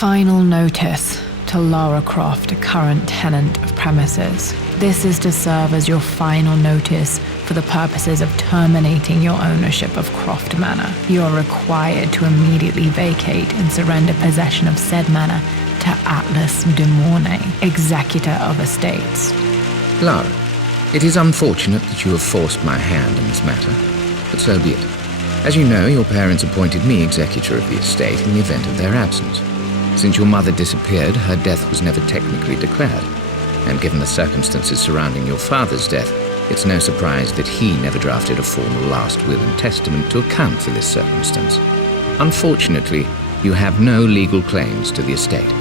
Final notice to Lara Croft, a current tenant of premises. This is to serve as your final notice for the purposes of terminating your ownership of Croft Manor. You are required to immediately vacate and surrender possession of said manor to Atlas de Mornay, executor of estates. Lara, it is unfortunate that you have forced my hand in this matter, but so be it. As you know, your parents appointed me executor of the estate in the event of their absence. Since your mother disappeared, her death was never technically declared, and given the circumstances surrounding your father's death, it's no surprise that he never drafted a formal last will and testament to account for this circumstance. Unfortunately, you have no legal claims to the estate.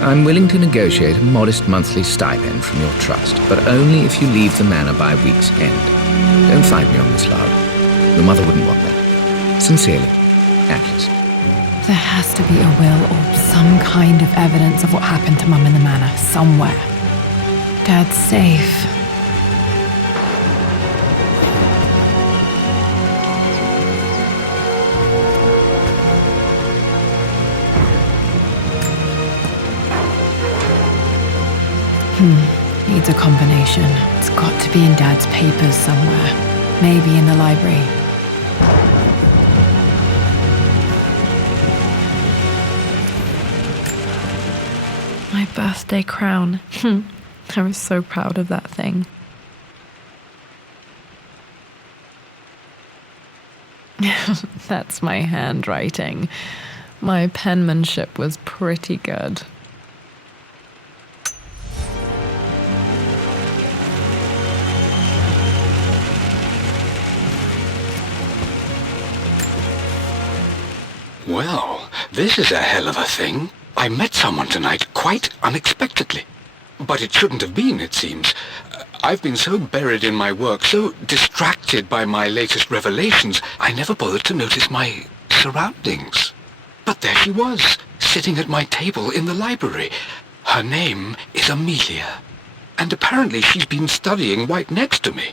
I'm willing to negotiate a modest monthly stipend from your trust, but only if you leave the manor by week's end. Don't fight me on this, Lara. Your mother wouldn't want that. Sincerely, Atlas. There has to be a will or some kind of evidence of what happened to Mum in the manor somewhere. Dad's safe. Needs a combination. It's got to be in Dad's papers somewhere. Maybe in the library. My birthday crown. I was so proud of that thing. That's my handwriting. My penmanship was pretty good. Well, this is a hell of a thing. I met someone tonight quite unexpectedly. But it shouldn't have been, it seems. I've been so buried in my work, so distracted by my latest revelations, I never bothered to notice my surroundings. But there she was, sitting at my table in the library. Her name is Amelia, and apparently she's been studying right next to me.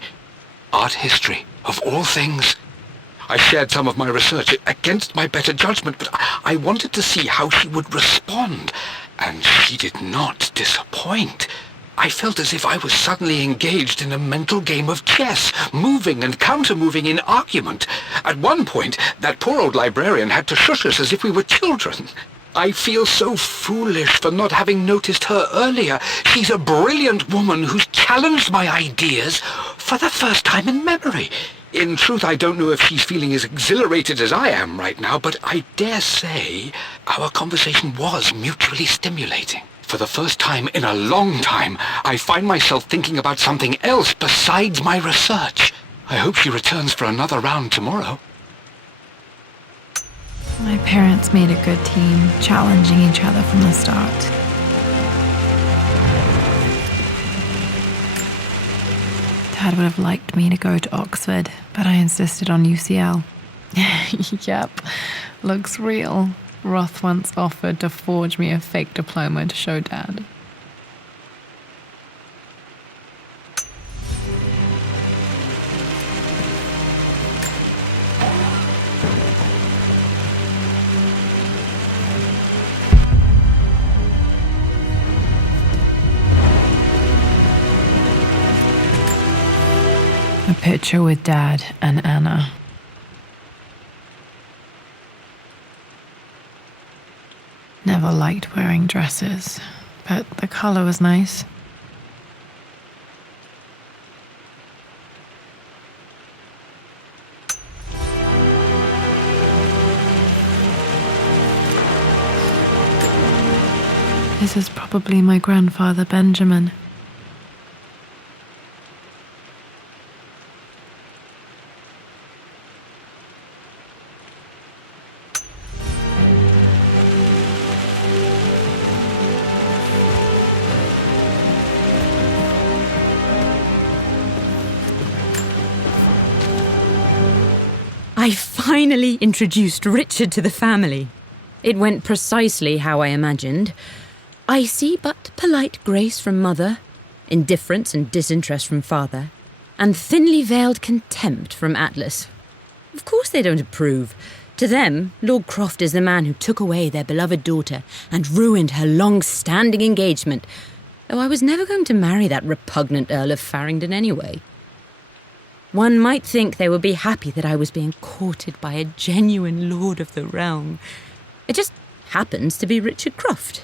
Art history, of all things. I shared some of my research against my better judgment, but I wanted to see how she would respond, and she did not disappoint. I felt as if I was suddenly engaged in a mental game of chess, moving and counter-moving in argument. At one point, that poor old librarian had to shush us as if we were children. I feel so foolish for not having noticed her earlier. She's a brilliant woman who's challenged my ideas for the first time in memory. In truth, I don't know if she's feeling as exhilarated as I am right now, but I dare say our conversation was mutually stimulating. For the first time in a long time, I find myself thinking about something else besides my research. I hope she returns for another round tomorrow. My parents made a good team, challenging each other from the start. Dad would have liked me to go to Oxford, but I insisted on UCL. Yep, looks real. Roth once offered to forge me a fake diploma to show Dad. A picture with Dad and Anna. Never liked wearing dresses, but the color was nice. This is probably my grandfather Benjamin. I finally introduced Richard to the family. It went precisely how I imagined. Icy but polite grace from mother, indifference and disinterest from father, and thinly veiled contempt from Atlas. Of course they don't approve. To them, Lord Croft is the man who took away their beloved daughter and ruined her long-standing engagement, though I was never going to marry that repugnant Earl of Farringdon anyway. One might think they would be happy that I was being courted by a genuine lord of the realm. It just happens to be Richard Croft.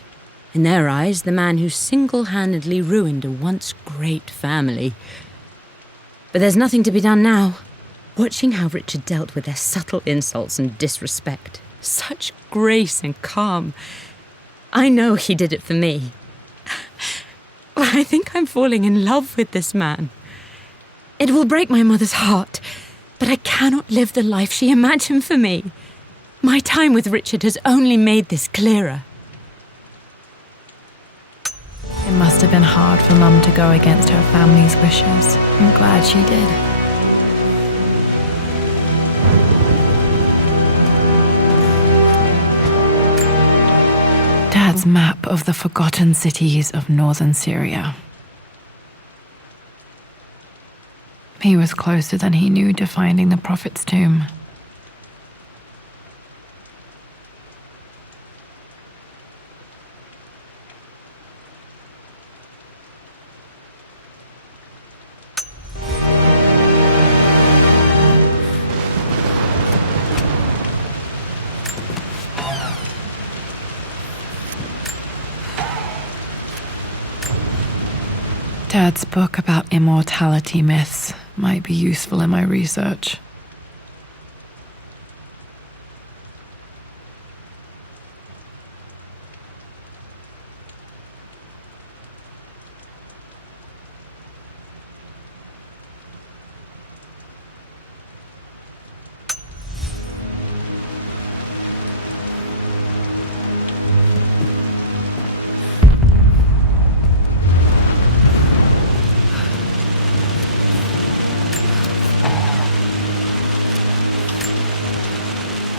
In their eyes, the man who single-handedly ruined a once great family. But there's nothing to be done now. Watching how Richard dealt with their subtle insults and disrespect, such grace and calm. I know he did it for me. I think I'm falling in love with this man. It will break my mother's heart, but I cannot live the life she imagined for me. My time with Richard has only made this clearer. It must have been hard for Mum to go against her family's wishes. I'm glad she did. Dad's map of the forgotten cities of northern Syria. He was closer than he knew to finding the Prophet's tomb. Dad's book about immortality myths might be useful in my research.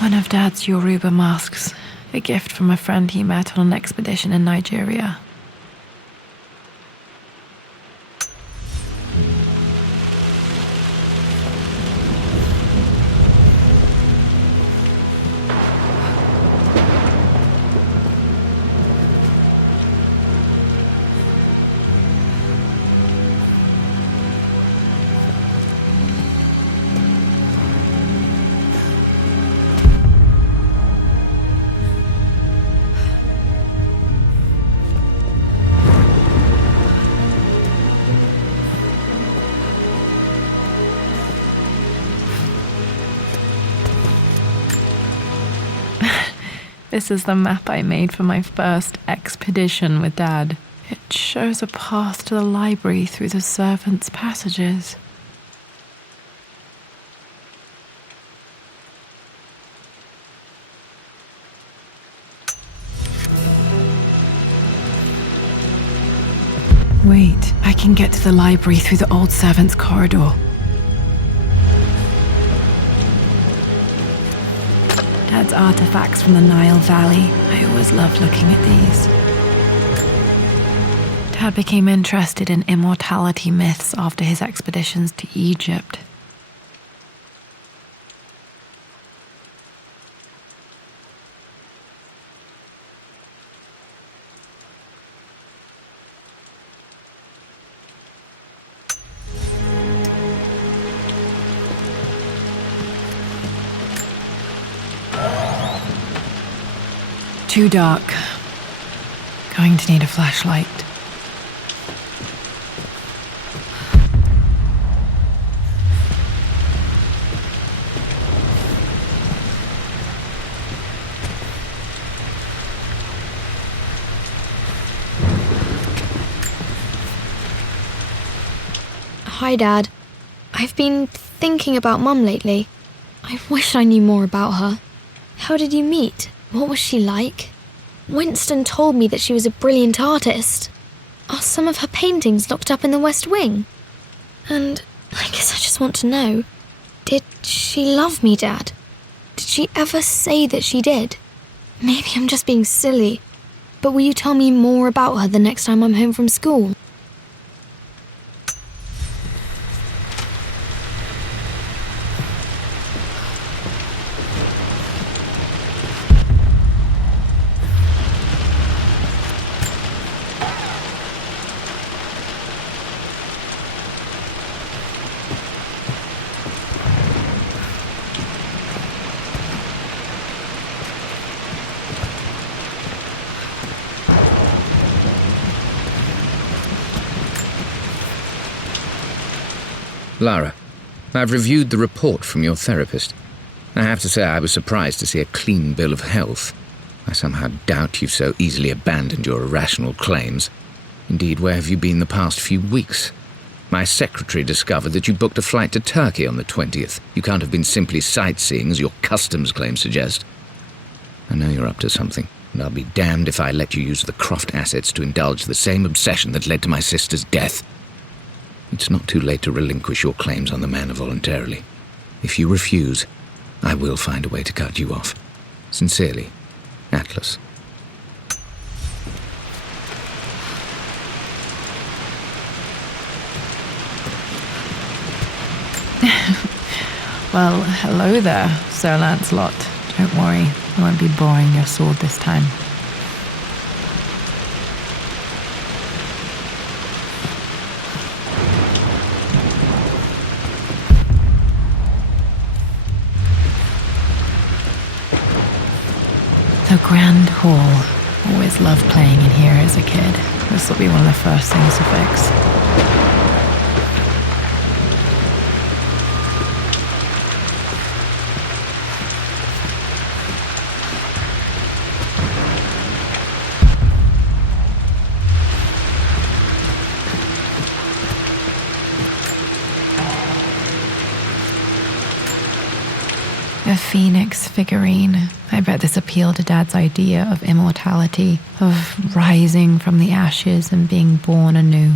One of Dad's Yoruba masks, a gift from a friend he met on an expedition in Nigeria. This is the map I made for my first expedition with Dad. It shows a path to the library through the servants' passages. Wait, I can get to the library through the old servants' corridor. Dad's artifacts from the Nile Valley. I always loved looking at these. Dad became interested in immortality myths after his expeditions to Egypt. Too dark. Going to need a flashlight. Hi, Dad. I've been thinking about Mum lately. I wish I knew more about her. How did you meet? What was she like? Winston told me that she was a brilliant artist. Are some of her paintings locked up in the West Wing? And I guess I just want to know, did she love me, Dad? Did she ever say that she did? Maybe I'm just being silly, but will you tell me more about her the next time I'm home from school? Lara, I've reviewed the report from your therapist. I have to say I was surprised to see a clean bill of health. I somehow doubt you've so easily abandoned your irrational claims. Indeed, where have you been the past few weeks? My secretary discovered that you booked a flight to Turkey on the 20th. You can't have been simply sightseeing, as your customs claims suggest. I know you're up to something, and I'll be damned if I let you use the Croft assets to indulge the same obsession that led to my sister's death. It's not too late to relinquish your claims on the manor voluntarily. If you refuse, I will find a way to cut you off. Sincerely, Atlas. Well, hello there, Sir Lancelot. Don't worry, I won't be boring your sword this time. The Grand Hall. Always loved playing in here as a kid. This will be one of the first things to fix. A phoenix figurine. I bet this appealed to Dad's idea of immortality, of rising from the ashes and being born anew.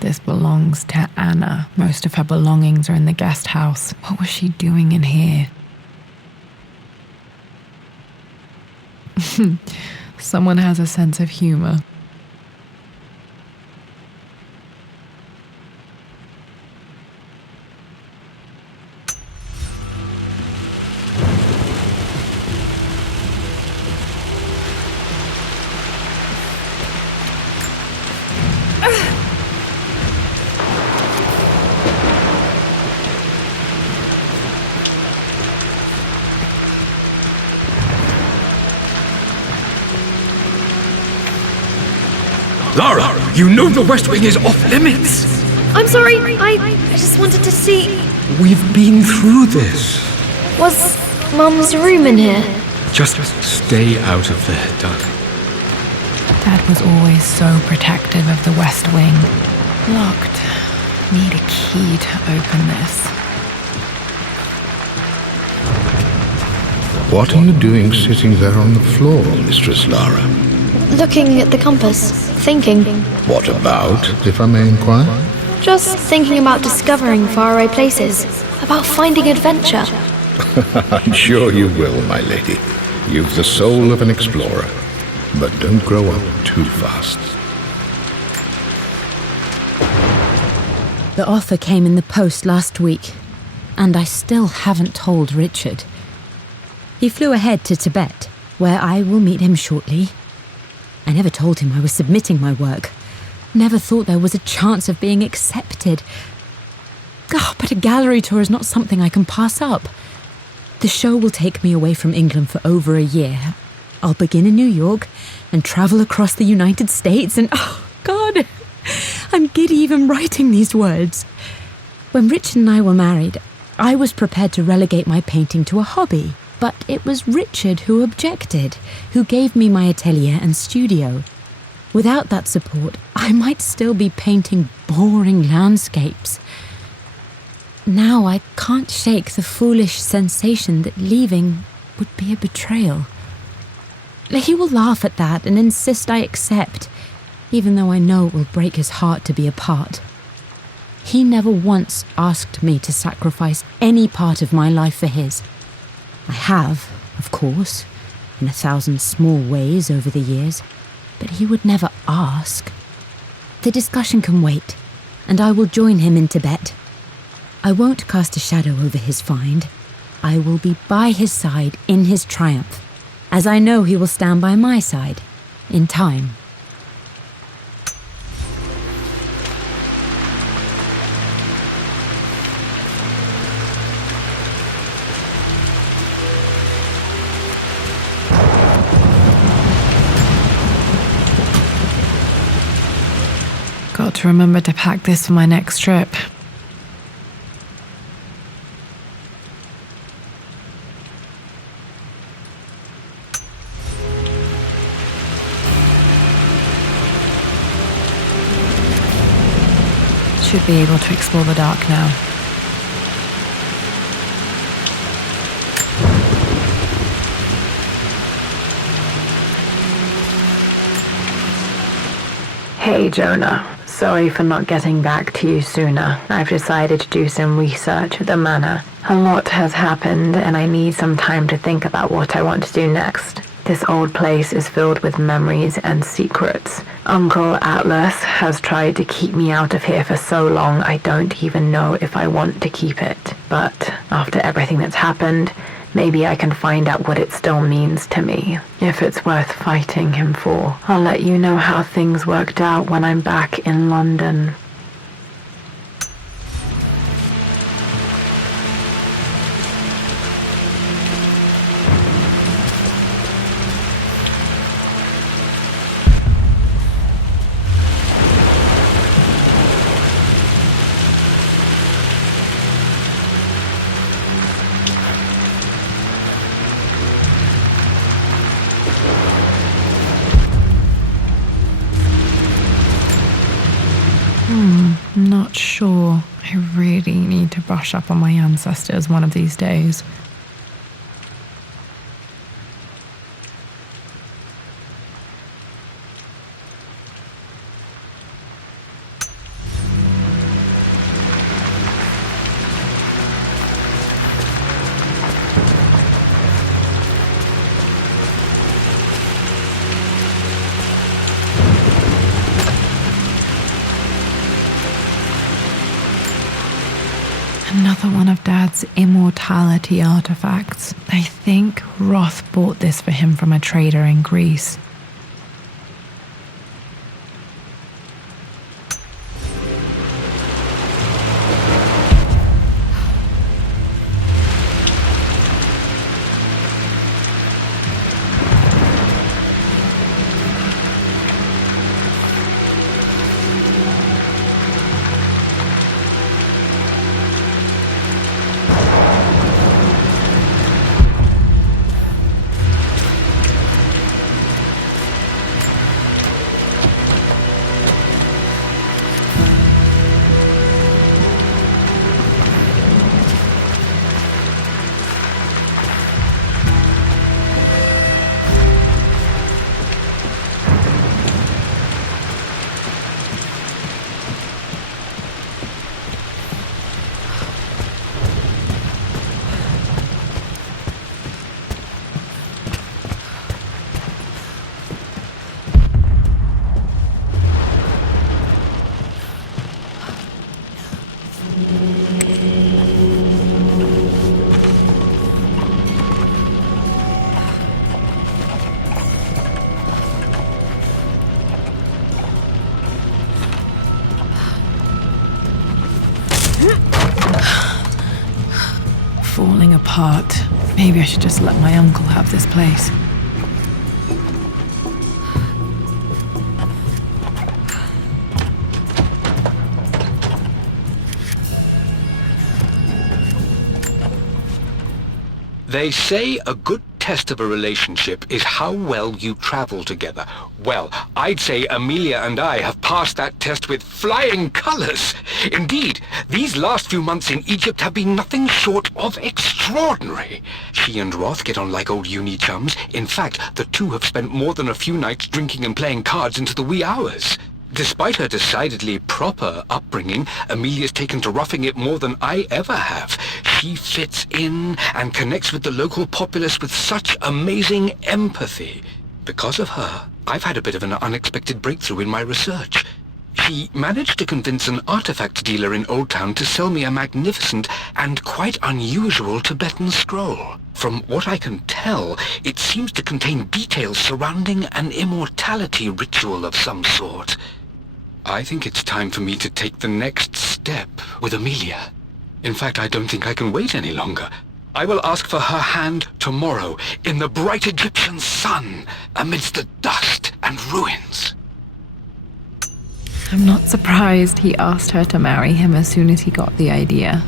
This belongs to Anna. Most of her belongings are in the guest house. What was she doing in here? Someone has a sense of humor. Lara, you know the West Wing is off limits. I'm sorry, I just wanted to see. We've been through this. Was Mum's room in here? Just stay out of there, darling. Dad was always so protective of the West Wing. Locked. Need a key to open this. What are you doing sitting there on the floor, Mistress Lara? Looking at the compass, thinking. What about, if I may inquire? Just thinking about discovering faraway places, about finding adventure. I'm sure you will, my lady. You've the soul of an explorer. But don't grow up too fast. The offer came in the post last week, and I still haven't told Richard. He flew ahead to Tibet, where I will meet him shortly. I never told him I was submitting my work. Never thought there was a chance of being accepted. But a gallery tour is not something I can pass up. The show will take me away from England for over a year. I'll begin in New York and travel across the United States and, oh God, I'm giddy even writing these words. When Richard and I were married, I was prepared to relegate my painting to a hobby. But it was Richard who objected, who gave me my atelier and studio. Without that support, I might still be painting boring landscapes. Now I can't shake the foolish sensation that leaving would be a betrayal. He will laugh at that and insist I accept, even though I know it will break his heart to be apart. He never once asked me to sacrifice any part of my life for his. I have, of course, in 1,000 small ways over the years, but he would never ask. The discussion can wait, and I will join him in Tibet. I won't cast a shadow over his find. I will be by his side in his triumph, as I know he will stand by my side, in time. Got to remember to pack this for my next trip. Should be able to explore the dark now. Hey Jonah, sorry for not getting back to you sooner. I've decided to do some research at the manor. A lot has happened and I need some time to think about what I want to do next. This old place is filled with memories and secrets. Uncle Atlas has tried to keep me out of here for so long I don't even know if I want to keep it. But after everything that's happened, maybe I can find out what it still means to me. If it's worth fighting him for, I'll let you know how things worked out when I'm back in London. Not sure. I really need to brush up on my ancestors one of these days. Another one of Dad's immortality artifacts. I think Roth bought this for him from a trader in Greece. Falling apart. Maybe I should just let my uncle have this place. They say a good test of a relationship is how well you travel together. Well, I'd say Amelia and I have passed that test with flying colors. Indeed, these last few months in Egypt have been nothing short of extraordinary. She and Roth get on like old uni chums. In fact, the two have spent more than a few nights drinking and playing cards into the wee hours. Despite her decidedly proper upbringing, Amelia's taken to roughing it more than I ever have. She fits in and connects with the local populace with such amazing empathy. Because of her, I've had a bit of an unexpected breakthrough in my research. She managed to convince an artifact dealer in Old Town to sell me a magnificent and quite unusual Tibetan scroll. From what I can tell, it seems to contain details surrounding an immortality ritual of some sort. I think it's time for me to take the next step with Amelia. In fact, I don't think I can wait any longer. I will ask for her hand tomorrow in the bright Egyptian sun amidst the dust and ruins. I'm not surprised he asked her to marry him as soon as he got the idea.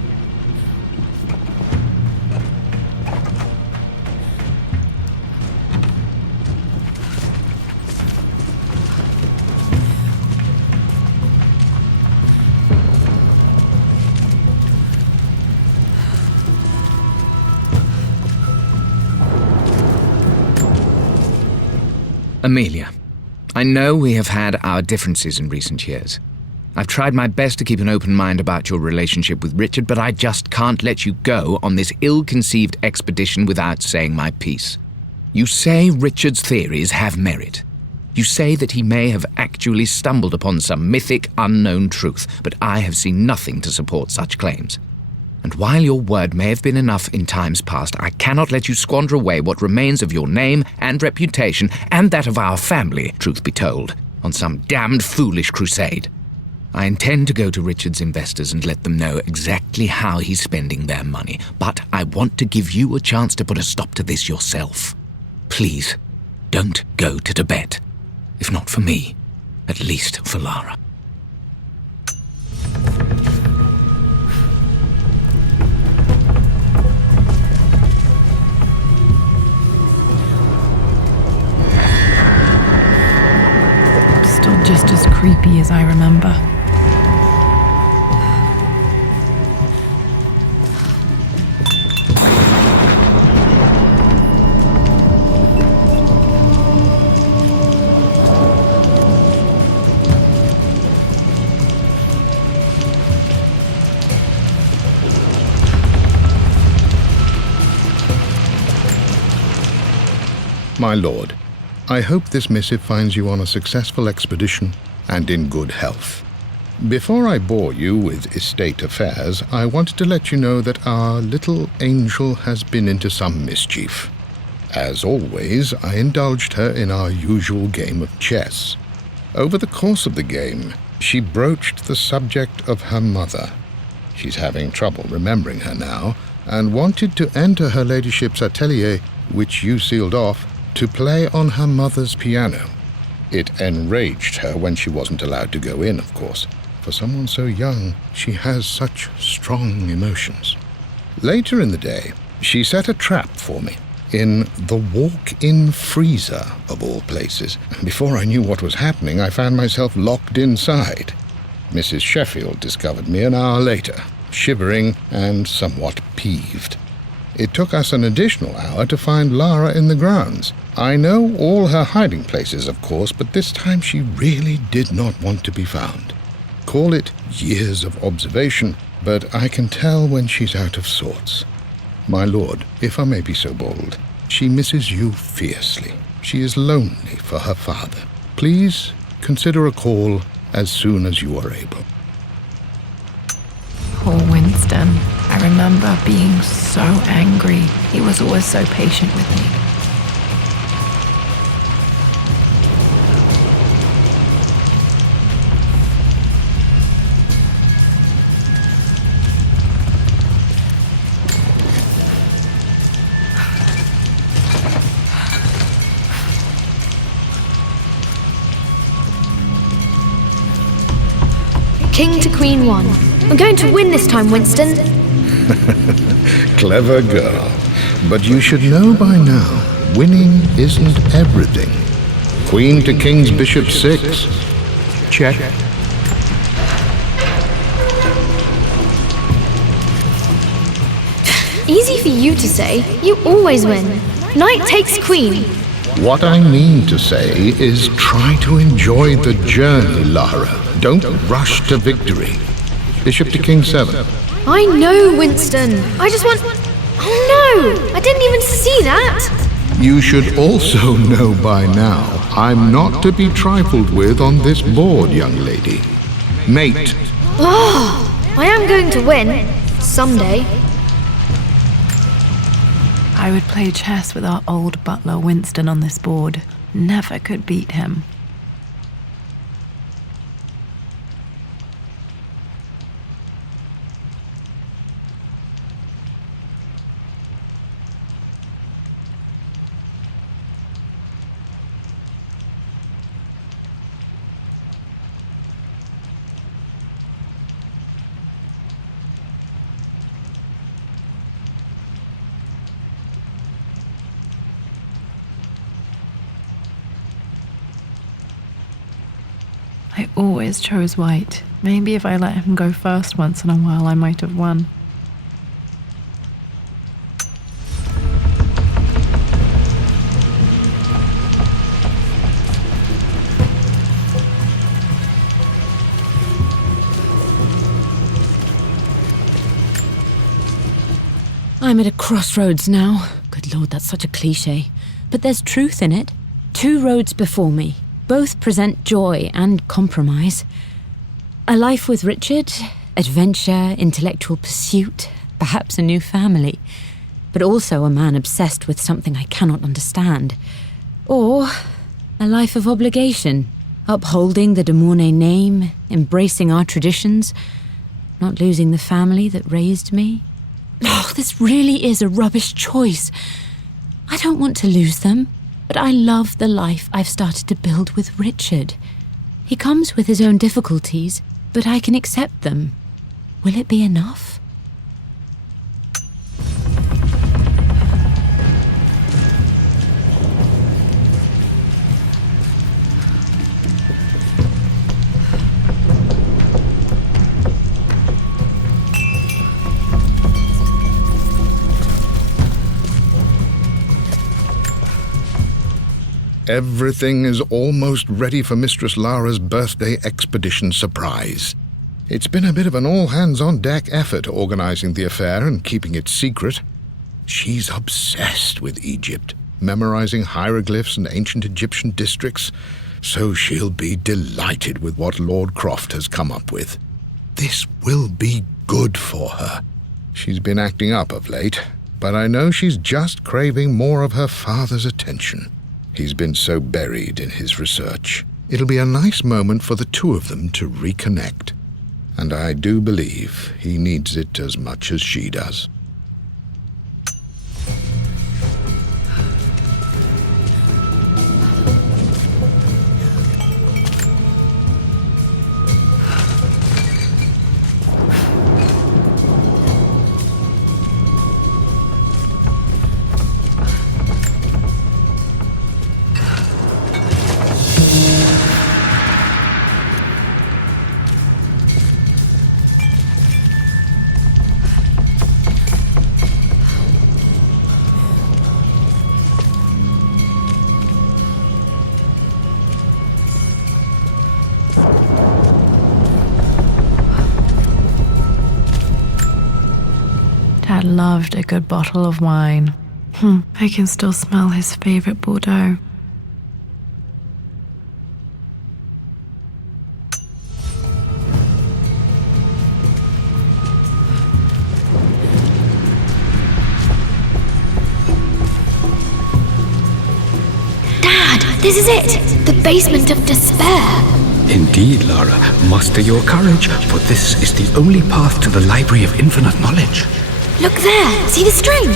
Amelia, I know we have had our differences in recent years. I've tried my best to keep an open mind about your relationship with Richard, but I just can't let you go on this ill-conceived expedition without saying my piece. You say Richard's theories have merit. You say that he may have actually stumbled upon some mythic, unknown truth, but I have seen nothing to support such claims. And while your word may have been enough in times past, I cannot let you squander away what remains of your name and reputation, and that of our family, truth be told, on some damned foolish crusade. I intend to go to Richard's investors and let them know exactly how he's spending their money, but I want to give you a chance to put a stop to this yourself. Please, don't go to Tibet. If not for me, at least for Lara. Still just as creepy as I remember. My lord, I hope this missive finds you on a successful expedition and in good health. Before I bore you with estate affairs, I wanted to let you know that our little angel has been into some mischief. As always, I indulged her in our usual game of chess. Over the course of the game, she broached the subject of her mother. She's having trouble remembering her now, and wanted to enter her ladyship's atelier, which you sealed off, to play on her mother's piano. It enraged her when she wasn't allowed to go in, of course. For someone so young, she has such strong emotions. Later in the day, she set a trap for me in the walk-in freezer, of all places. Before I knew what was happening, I found myself locked inside. Mrs. Sheffield discovered me an hour later, shivering and somewhat peeved. It took us an additional hour to find Lara in the grounds. I know all her hiding places, of course, but this time she really did not want to be found. Call it years of observation, but I can tell when she's out of sorts. My lord, if I may be so bold, she misses you fiercely. She is lonely for her father. Please consider a call as soon as you are able. Poor Winston. I remember being so angry. He was always so patient with me. King to Queen 1. I'm going to win this time, Winston. Clever girl. But you should know by now, winning isn't everything. Queen to King's Bishop 6. Check. Easy for you to say. You always win. Knight takes queen. What I mean to say is try to enjoy the journey, Lara. Don't rush to victory. Bishop to King 7. I know, Winston. I just want... Oh no! I didn't even see that! You should also know by now, I'm not to be trifled with on this board, young lady. mate. I am going to win. Someday. I would play chess with our old butler Winston on this board. Never could beat him. I always chose white. Maybe if I let him go first once in a while, I might have won. I'm at a crossroads now. Good Lord, that's such a cliche. But there's truth in it. 2 roads before me. Both present joy and compromise. A life with Richard, adventure, intellectual pursuit, perhaps a new family. But also a man obsessed with something I cannot understand. Or a life of obligation, upholding the de Mornay name, embracing our traditions, not losing the family that raised me. Oh, this really is a rubbish choice. I don't want to lose them. But I love the life I've started to build with Richard. He comes with his own difficulties, but I can accept them. Will it be enough? Everything is almost ready for Mistress Lara's birthday expedition surprise. It's been a bit of an all-hands-on-deck effort organizing the affair and keeping it secret. She's obsessed with Egypt, memorizing hieroglyphs and ancient Egyptian districts, so she'll be delighted with what Lord Croft has come up with. This will be good for her. She's been acting up of late, but I know she's just craving more of her father's attention. He's been so buried in his research. It'll be a nice moment for the 2 of them to reconnect. And I do believe he needs it as much as she does. Dad loved a good bottle of wine. I can still smell his favorite Bordeaux. Dad, this is it! The basement of despair! Indeed, Lara. Muster your courage, for this is the only path to the Library of Infinite Knowledge. Look there! See the string?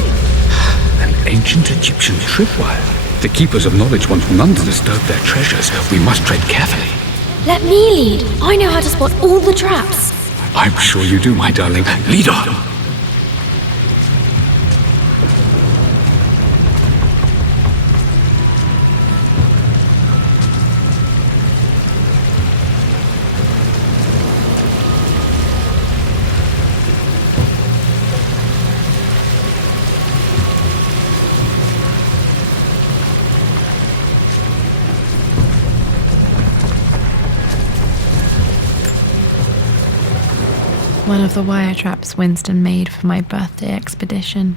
An ancient Egyptian tripwire. The Keepers of Knowledge want none to disturb their treasures. We must tread carefully. Let me lead. I know how to spot all the traps. I'm sure you do, my darling. Lead on! One of the wire traps Winston made for my birthday expedition.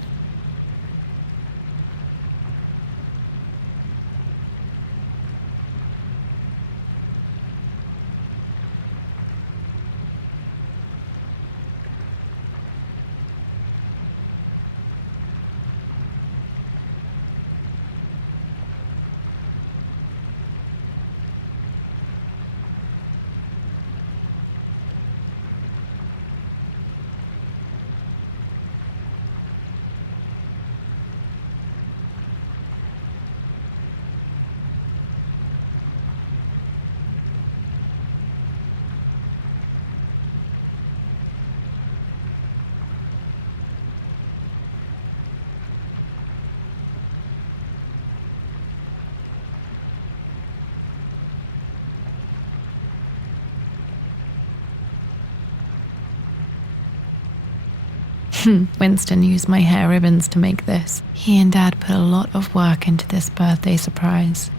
Winston used my hair ribbons to make this. He and Dad put a lot of work into this birthday surprise.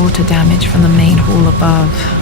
Water damage from the main hall above.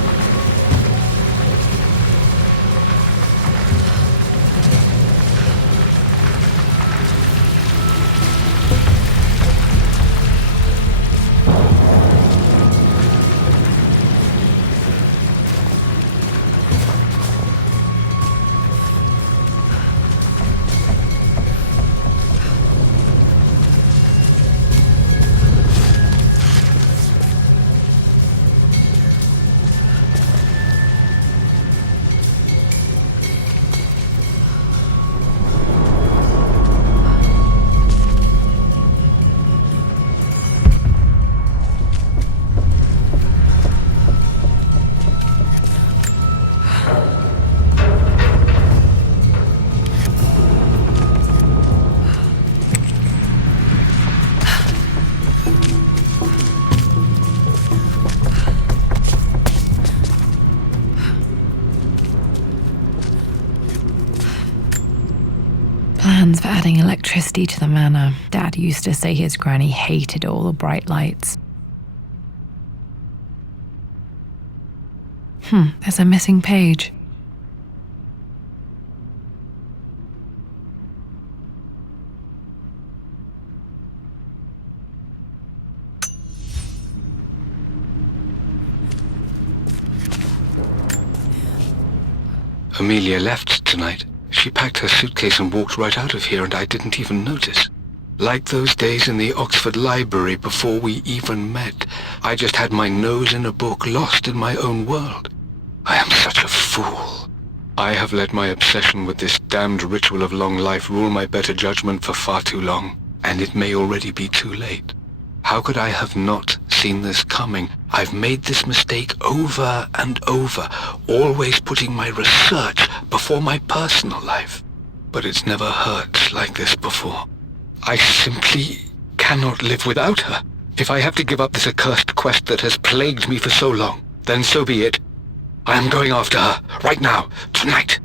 Plans for adding electricity to the manor. Dad used to say his granny hated all the bright lights. There's a missing page. Amelia left tonight. She packed her suitcase and walked right out of here, and I didn't even notice. Like those days in the Oxford Library before we even met, I just had my nose in a book, lost in my own world. I am such a fool. I have let my obsession with this damned ritual of long life rule my better judgment for far too long, and it may already be too late. How could I have not seen this coming? I've made this mistake over and over, always putting my research before my personal life. But it's never hurt like this before. I simply cannot live without her. If I have to give up this accursed quest that has plagued me for so long, then so be it. I am going after her, right now, tonight.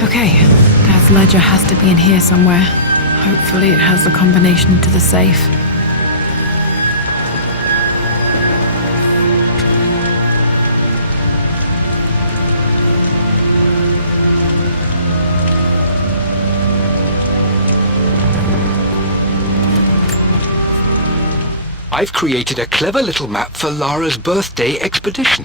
Okay, Dad's ledger has to be in here somewhere. Hopefully it has the combination to the safe. I've created a clever little map for Lara's birthday expedition.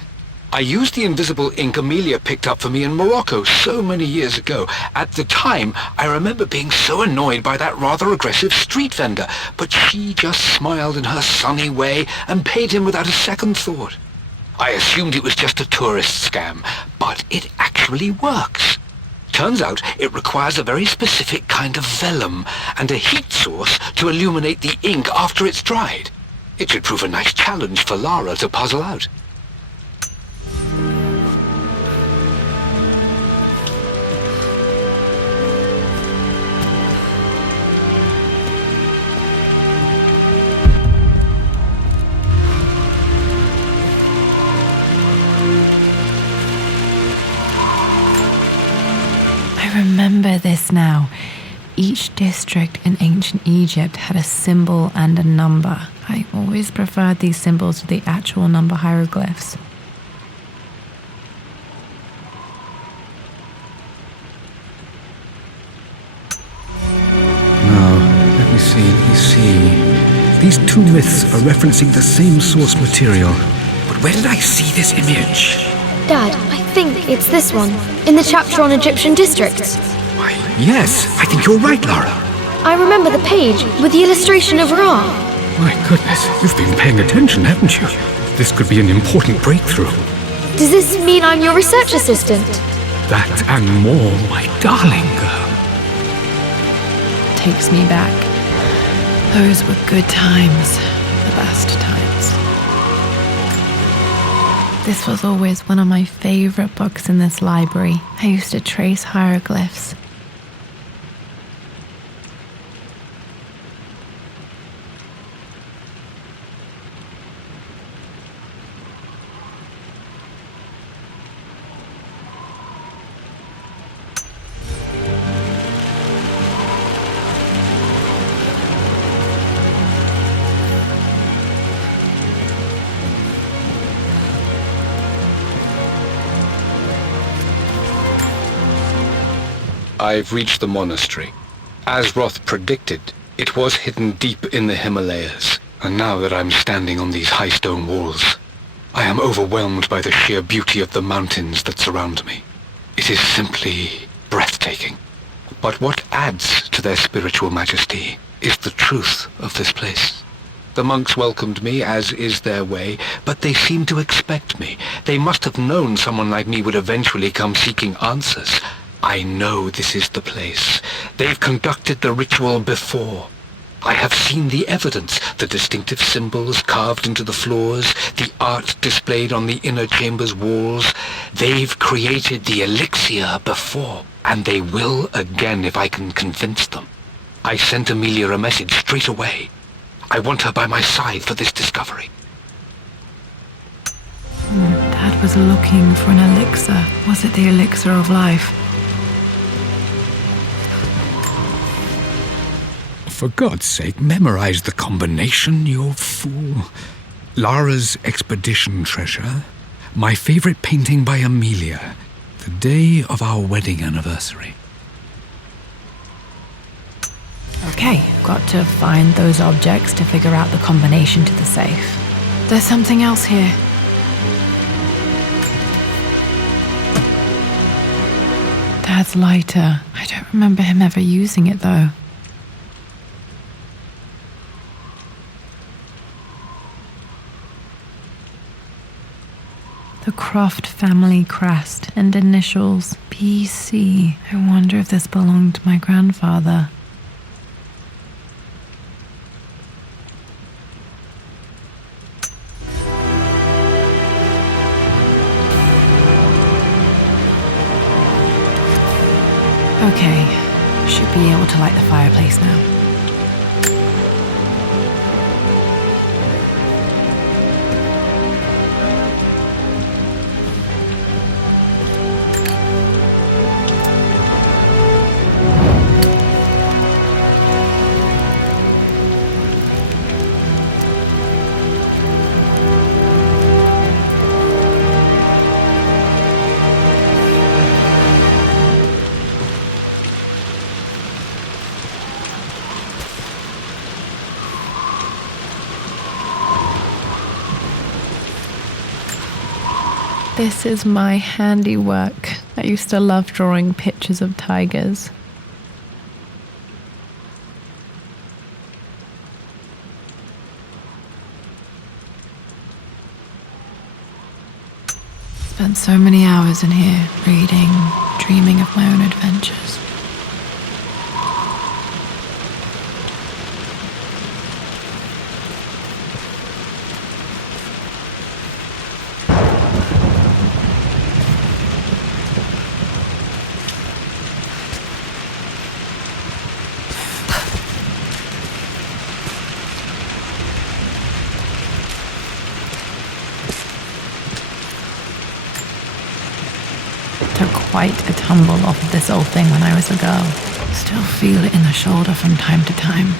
I used the invisible ink Amelia picked up for me in Morocco so many years ago. At the time, I remember being so annoyed by that rather aggressive street vendor, but she just smiled in her sunny way and paid him without a second thought. I assumed it was just a tourist scam, but it actually works. Turns out it requires a very specific kind of vellum and a heat source to illuminate the ink after it's dried. It should prove a nice challenge for Lara to puzzle out. I remember this now. Each district in ancient Egypt had a symbol and a number. I always preferred these symbols to the actual number hieroglyphs. Now, let me see. These two myths are referencing the same source material. But where did I see this image? Dad, I think it's this one, in the chapter on Egyptian districts. Why, yes, I think you're right, Lara. I remember the page with the illustration of Ra. My goodness, you've been paying attention, haven't you? This could be an important breakthrough. Does this mean I'm your research assistant? That and more, my darling girl. Takes me back. Those were good times. The best times. This was always one of my favorite books in this library. I used to trace hieroglyphs. I've reached the monastery. As Roth predicted, it was hidden deep in the Himalayas, and now that I'm standing on these high stone walls, I am overwhelmed by the sheer beauty of the mountains that surround me. It is simply breathtaking. But what adds to their spiritual majesty is the truth of this place. The monks welcomed me, as is their way, but they seemed to expect me. They must have known someone like me would eventually come seeking answers. I know this is the place. They've conducted the ritual before. I have seen the evidence, the distinctive symbols carved into the floors, the art displayed on the inner chamber's walls. They've created the elixir before, and they will again if I can convince them. I sent Amelia a message straight away. I want her by my side for this discovery. Dad was looking for an elixir. Was it the elixir of life? For God's sake, memorize the combination, you fool. Lara's expedition treasure, my favorite painting by Amelia, the day of our wedding anniversary. Okay, got to find those objects to figure out the combination to the safe. There's something else here. Dad's lighter. I don't remember him ever using it though. The Croft family crest and initials PC. I wonder if this belonged to my grandfather. Okay, should be able to light the fireplace now. This is my handiwork. I used to love drawing pictures of tigers. Spent so many hours in here, reading, dreaming of my own adventures. Took quite a tumble off of this old thing when I was a girl. Still feel it in the shoulder from time to time.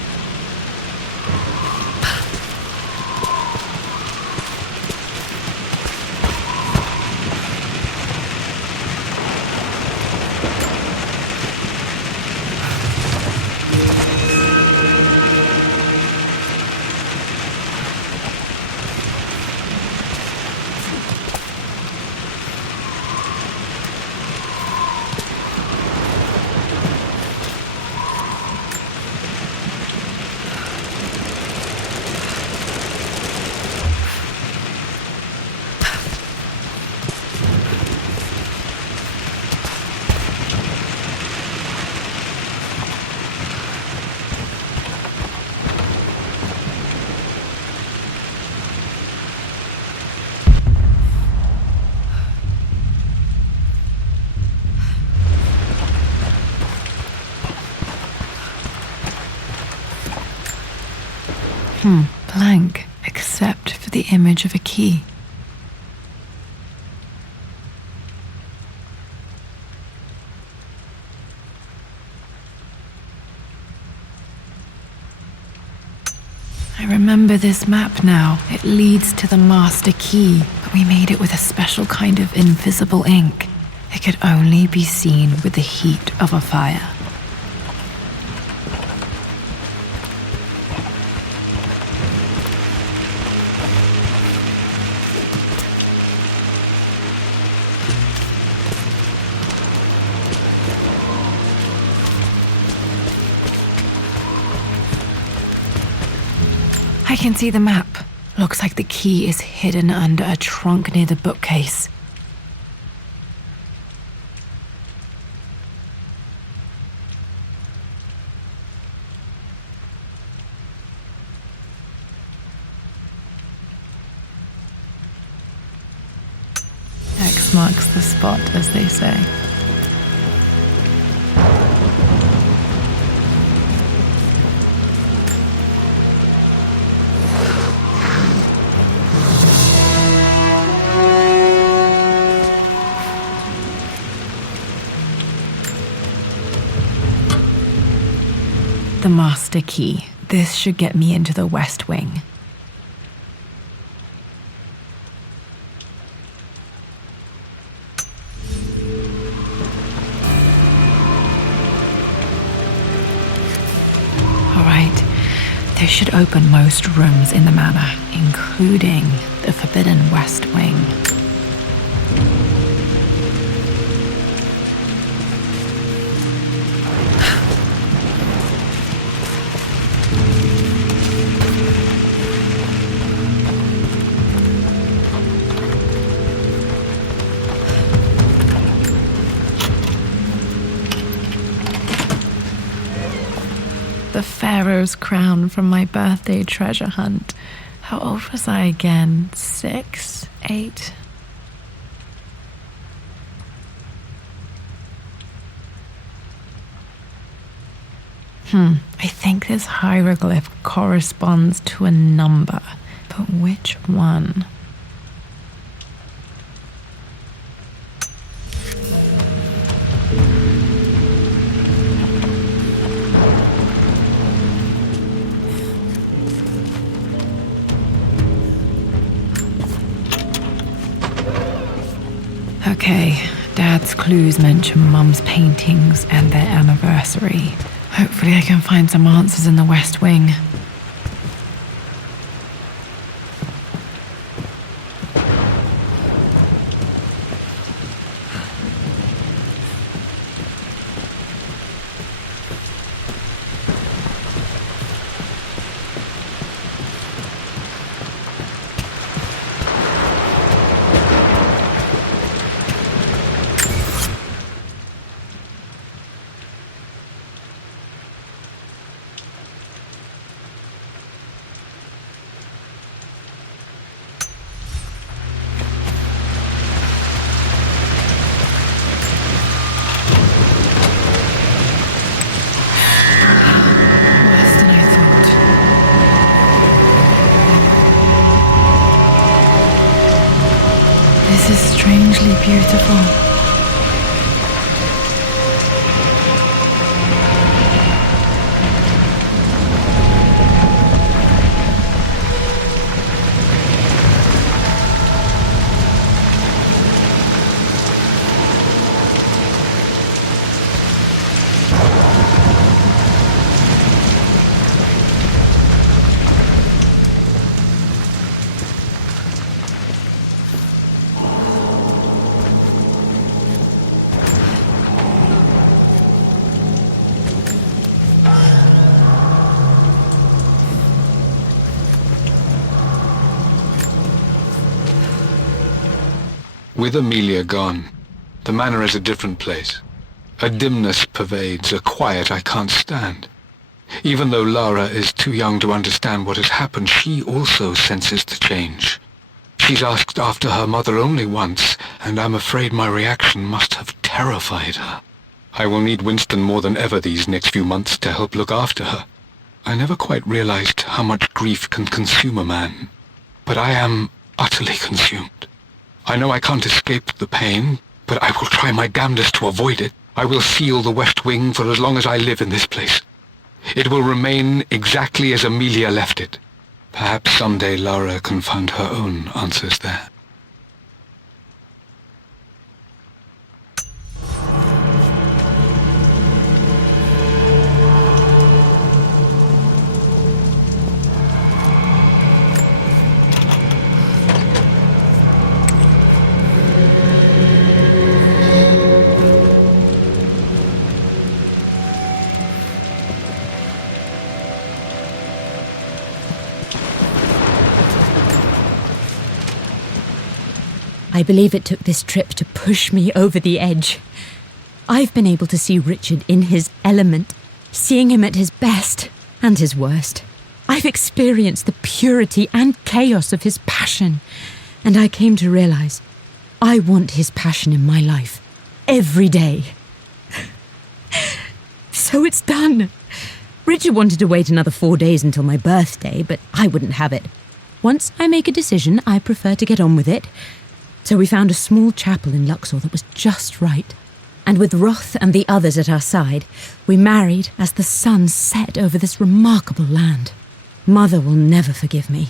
blank except for the image of a key. I remember this map now. It leads to the master key, but we made it with a special kind of invisible ink. It could only be seen with the heat of a fire. I can see the map. Looks like the key is hidden under a trunk near the bookcase. X marks the spot, as they say. The master key. This should get me into the West Wing. Alright, this should open most rooms in the manor, including the forbidden West Wing. The Pharaoh's crown from my birthday treasure hunt. How old was I again? 6? 8? I think this hieroglyph corresponds to a number, but which one? Okay, Dad's clues mention Mum's paintings and their anniversary. Hopefully I can find some answers in the West Wing. This is strangely beautiful. With Amelia gone, the manor is a different place. A dimness pervades, a quiet I can't stand. Even though Lara is too young to understand what has happened, she also senses the change. She's asked after her mother only once, and I'm afraid my reaction must have terrified her. I will need Winston more than ever these next few months to help look after her. I never quite realized how much grief can consume a man, but I am utterly consumed. I know I can't escape the pain, but I will try my damnedest to avoid it. I will seal the West Wing for as long as I live in this place. It will remain exactly as Amelia left it. Perhaps someday Lara can find her own answers there. I believe it took this trip to push me over the edge. I've been able to see Richard in his element, seeing him at his best and his worst. I've experienced the purity and chaos of his passion, and I came to realize I want his passion in my life every day. So it's done. Richard wanted to wait another 4 days until my birthday, but I wouldn't have it. Once I make a decision, I prefer to get on with it. So we found a small chapel in Luxor that was just right. And with Roth and the others at our side, we married as the sun set over this remarkable land. Mother will never forgive me.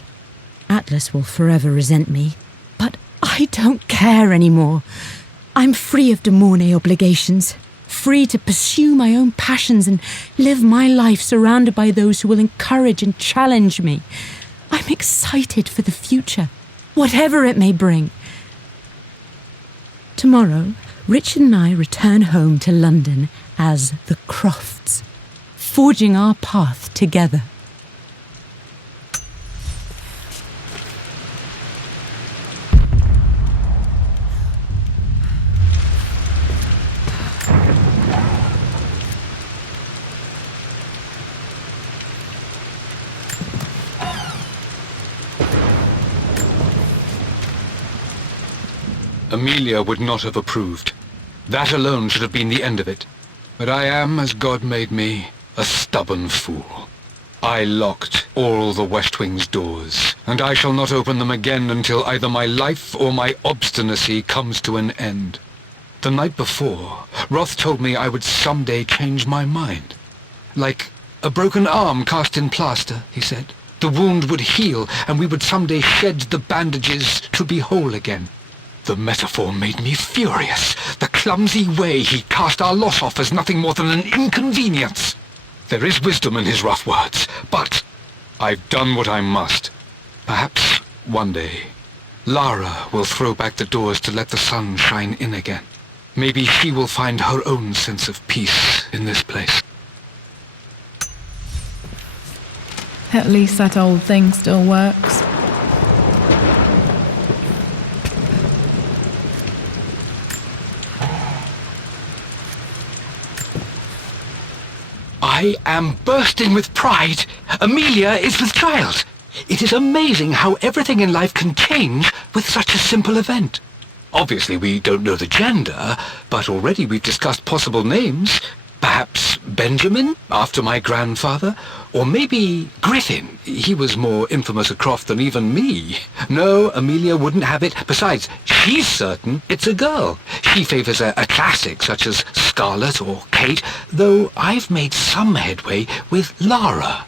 Atlas will forever resent me. But I don't care anymore. I'm free of De Mornay obligations, free to pursue my own passions and live my life surrounded by those who will encourage and challenge me. I'm excited for the future, whatever it may bring. Tomorrow, Richard and I return home to London as the Crofts, forging our path together. Amelia would not have approved. That alone should have been the end of it. But I am, as God made me, a stubborn fool. I locked all the West Wing's doors, and I shall not open them again until either my life or my obstinacy comes to an end. The night before, Roth told me I would someday change my mind. Like a broken arm cast in plaster, he said. The wound would heal, and we would someday shed the bandages to be whole again. The metaphor made me furious. The clumsy way he cast our loss off as nothing more than an inconvenience. There is wisdom in his rough words, but I've done what I must. Perhaps one day, Lara will throw back the doors to let the sun shine in again. Maybe she will find her own sense of peace in this place. At least that old thing still works. I am bursting with pride. Amelia is with child. It is amazing how everything in life can change with such a simple event. Obviously, we don't know the gender, but already we've discussed possible names. Perhaps Benjamin, after my grandfather, or maybe Griffin. He was more infamous a Croft than even me. No, Amelia wouldn't have it. Besides, she's certain it's a girl. She favours a classic such as Scarlet or Kate, though I've made some headway with Lara.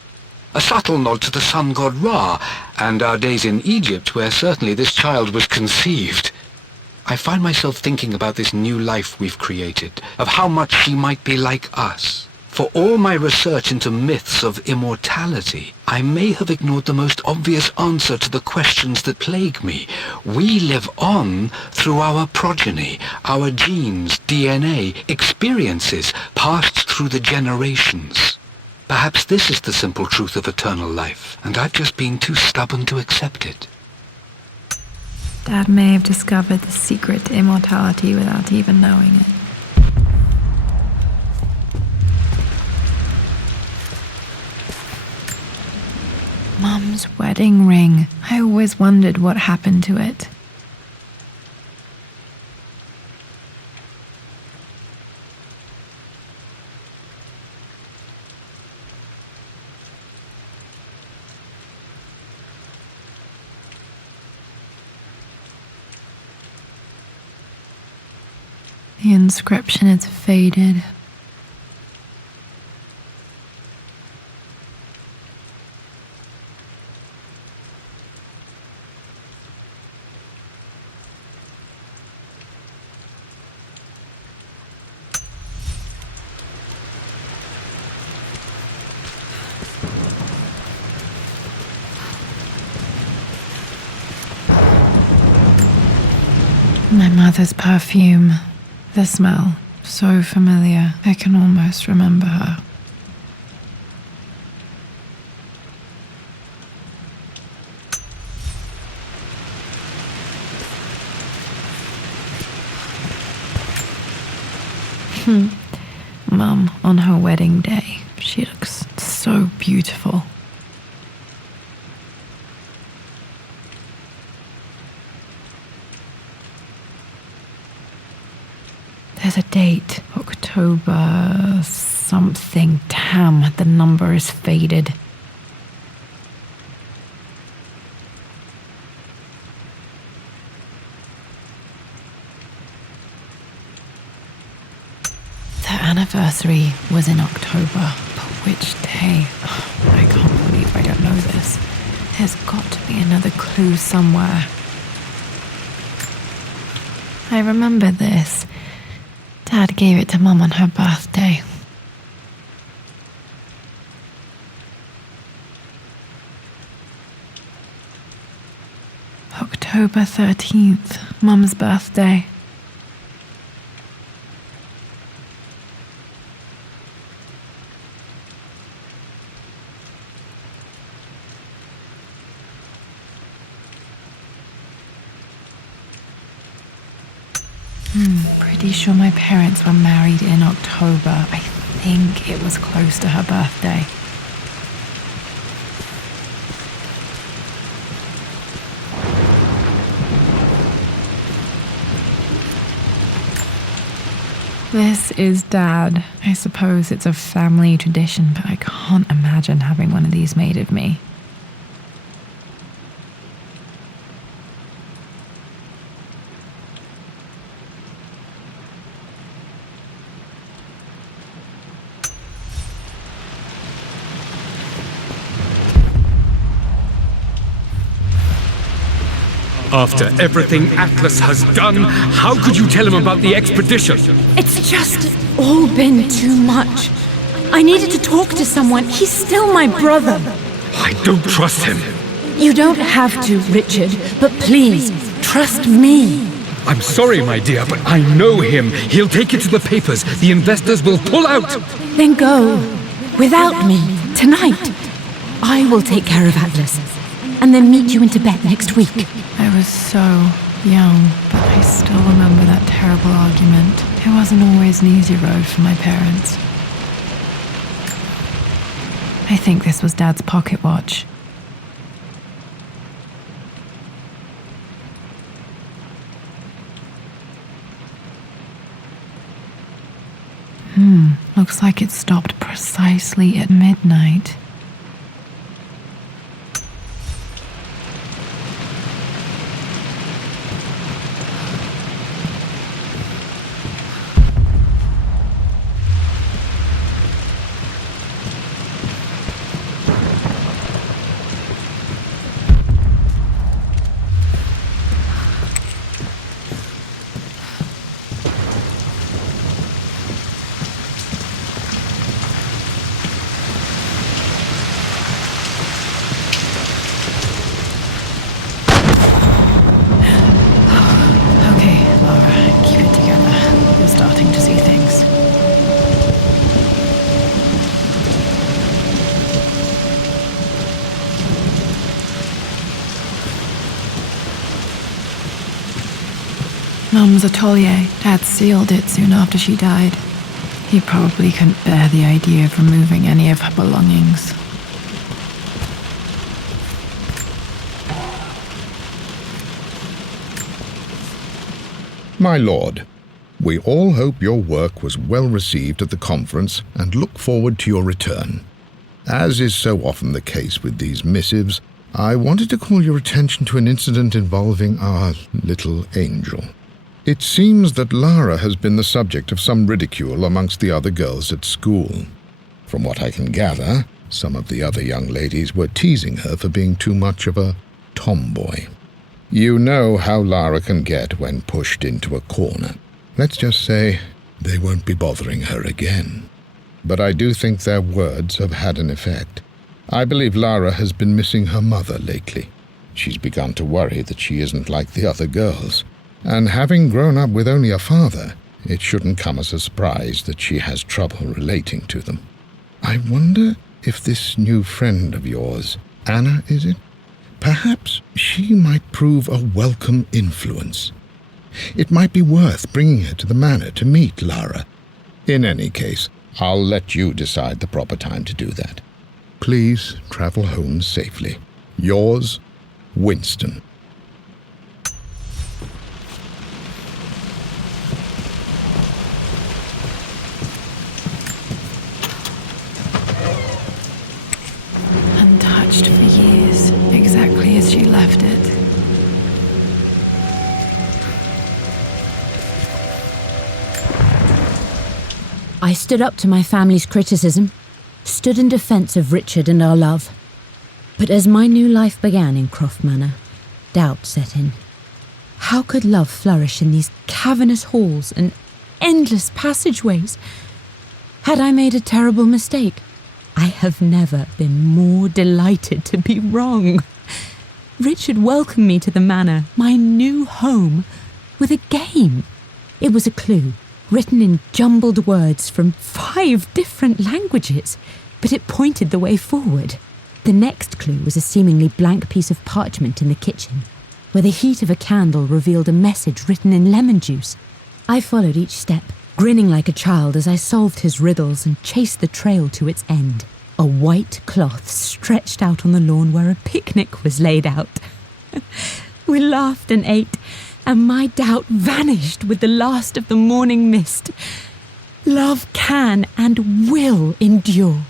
A subtle nod to the sun god Ra, and our days in Egypt, where certainly this child was conceived. I find myself thinking about this new life we've created, of how much she might be like us. For all my research into myths of immortality, I may have ignored the most obvious answer to the questions that plague me. We live on through our progeny, our genes, DNA, experiences passed through the generations. Perhaps this is the simple truth of eternal life, and I've just been too stubborn to accept it. Dad may have discovered the secret to immortality without even knowing it. Mum's wedding ring. I always wondered what happened to it. The inscription is faded. My mother's perfume. The smell. So familiar. I can almost remember her. Mum, on her wedding day, she looks so beautiful. There's a date, October something. Damn, the number is faded. The anniversary was in October, but which day? I can't believe I don't know this. There's got to be another clue somewhere. I remember this. Dad gave it to Mum on her birthday. October 13th, Mum's birthday. Pretty sure my parents were married in October. I think it was close to her birthday. This is Dad. I suppose it's a family tradition, but I can't imagine having one of these made of me. After everything Atlas has done, how could you tell him about the expedition? It's just all been too much. I needed to talk to someone. He's still my brother. I don't trust him. You don't have to, Richard, but please, trust me. I'm sorry, my dear, but I know him. He'll take it to the papers. The investors will pull out. Then go. Without me. Tonight. I will take care of Atlas. And then meet you in Tibet next week. I was so young, but I still remember that terrible argument. It wasn't always an easy road for my parents. I think this was Dad's pocket watch. Looks like it stopped precisely at midnight. Starting to see things. Mum's atelier. Dad sealed it soon after she died. He probably couldn't bear the idea of removing any of her belongings. My lord, we all hope your work was well received at the conference and look forward to your return. As is so often the case with these missives, I wanted to call your attention to an incident involving our little angel. It seems that Lara has been the subject of some ridicule amongst the other girls at school. From what I can gather, some of the other young ladies were teasing her for being too much of a tomboy. You know how Lara can get when pushed into a corner. Let's just say they won't be bothering her again. But I do think their words have had an effect. I believe Lara has been missing her mother lately. She's begun to worry that she isn't like the other girls. And having grown up with only a father, it shouldn't come as a surprise that she has trouble relating to them. I wonder if this new friend of yours, Anna, is it? Perhaps she might prove a welcome influence. It might be worth bringing her to the manor to meet Lara. In any case, I'll let you decide the proper time to do that. Please travel home safely. Yours, Winston. Untouched for years, exactly as she left it. I stood up to my family's criticism, stood in defence of Richard and our love. But as my new life began in Croft Manor, doubt set in. How could love flourish in these cavernous halls and endless passageways? Had I made a terrible mistake? I have never been more delighted to be wrong. Richard welcomed me to the manor, my new home, with a game. It was a clue, written in jumbled words from 5 different languages, but it pointed the way forward. The next clue was a seemingly blank piece of parchment in the kitchen, where the heat of a candle revealed a message written in lemon juice. I followed each step, grinning like a child as I solved his riddles and chased the trail to its end. A white cloth stretched out on the lawn where a picnic was laid out. We laughed and ate, and my doubt vanished with the last of the morning mist. Love can and will endure.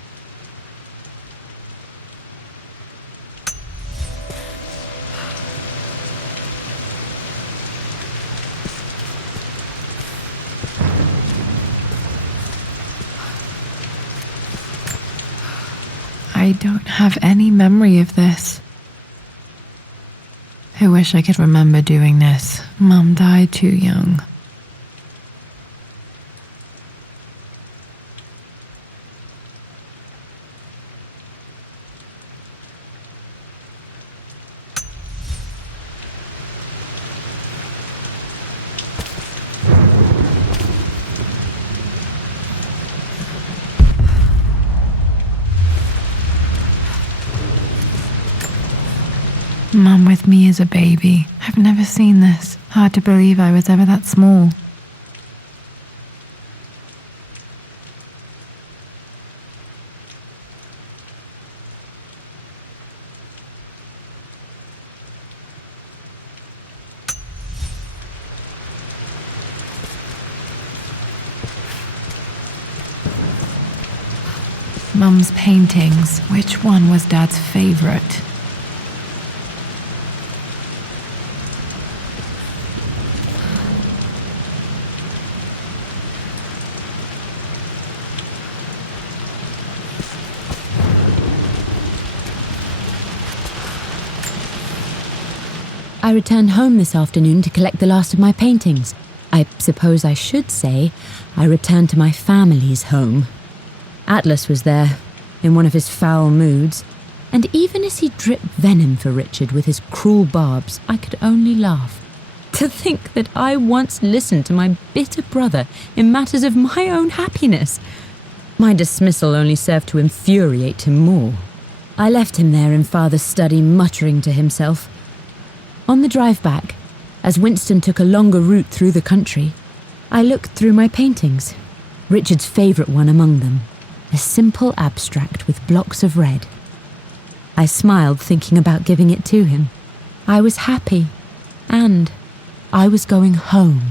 I don't have any memory of this. I wish I could remember doing this. Mum died too young. Mum with me as a baby. I've never seen this. Hard to believe I was ever that small. Mum's paintings. Which one was Dad's favorite? I returned home this afternoon to collect the last of my paintings. I suppose I should say I returned to my family's home. Atlas was there, in one of his foul moods, and even as he dripped venom for Richard with his cruel barbs, I could only laugh. To think that I once listened to my bitter brother in matters of my own happiness. My dismissal only served to infuriate him more. I left him there in Father's study, muttering to himself. On the drive back, as Winston took a longer route through the country, I looked through my paintings, Richard's favourite one among them, a simple abstract with blocks of red. I smiled, thinking about giving it to him. I was happy, and I was going home.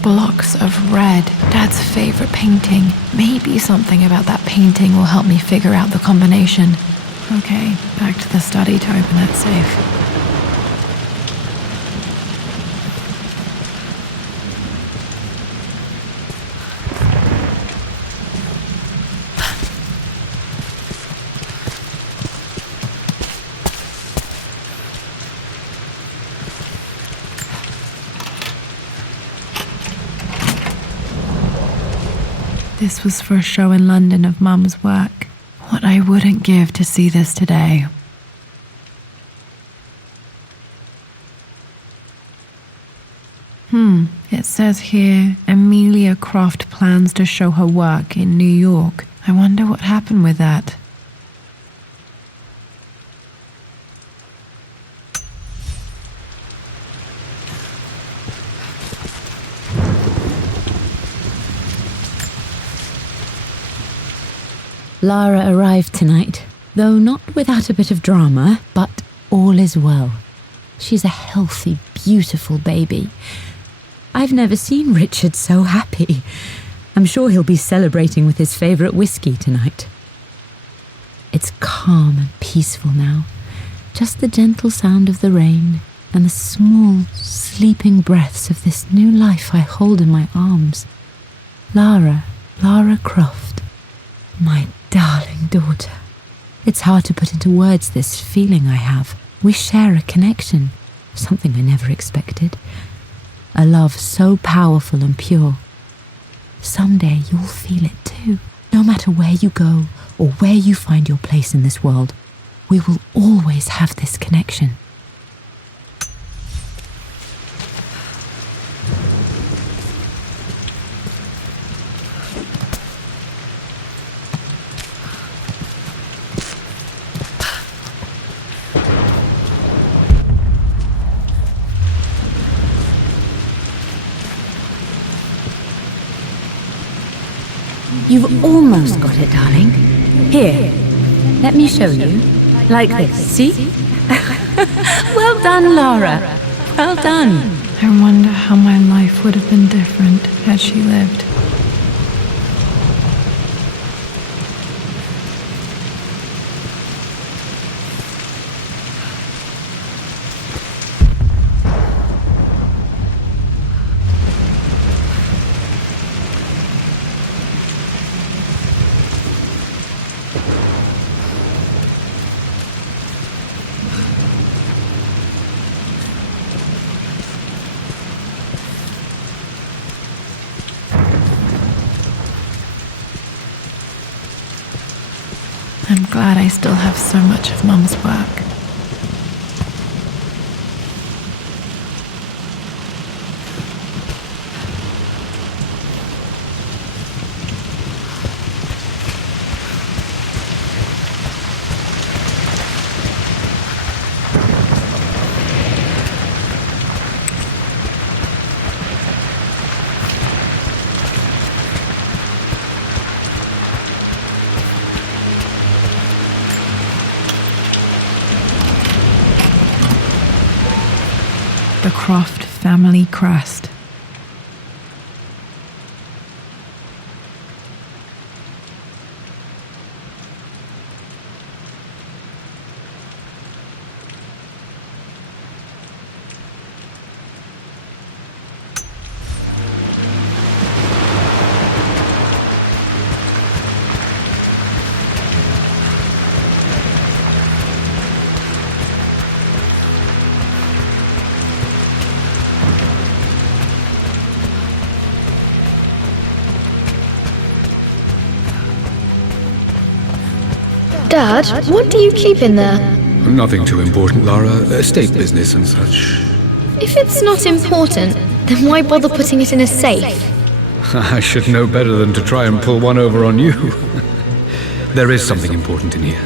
Blocks of red. Dad's favourite painting. Maybe something about that painting will help me figure out the combination. Okay, back to the study to open that safe. This was for a show in London of Mum's work. What I wouldn't give to see this today. It says here, Amelia Croft plans to show her work in New York. I wonder what happened with that. Lara arrived tonight, though not without a bit of drama, but all is well. She's a healthy, beautiful baby. I've never seen Richard so happy. I'm sure he'll be celebrating with his favourite whiskey tonight. It's calm and peaceful now. Just the gentle sound of the rain and the small, sleeping breaths of this new life I hold in my arms. Lara Croft, my darling daughter. It's hard to put into words this feeling I have. We share a connection, something I never expected. A love so powerful and pure. Someday you'll feel it too. No matter where you go or where you find your place in this world, we will always have this connection. You've almost got it, darling. Here, let me show you. Like this, see? Well done, Lara. Well done. I wonder how my life would have been different had she lived. I'm glad I still have so much of Mum's work. The Croft family crest. Dad, what do you keep in there? Nothing too important, Lara. Estate business and such. If it's not important, then why bother putting it in a safe? I should know better than to try and pull one over on you. There is something important in here.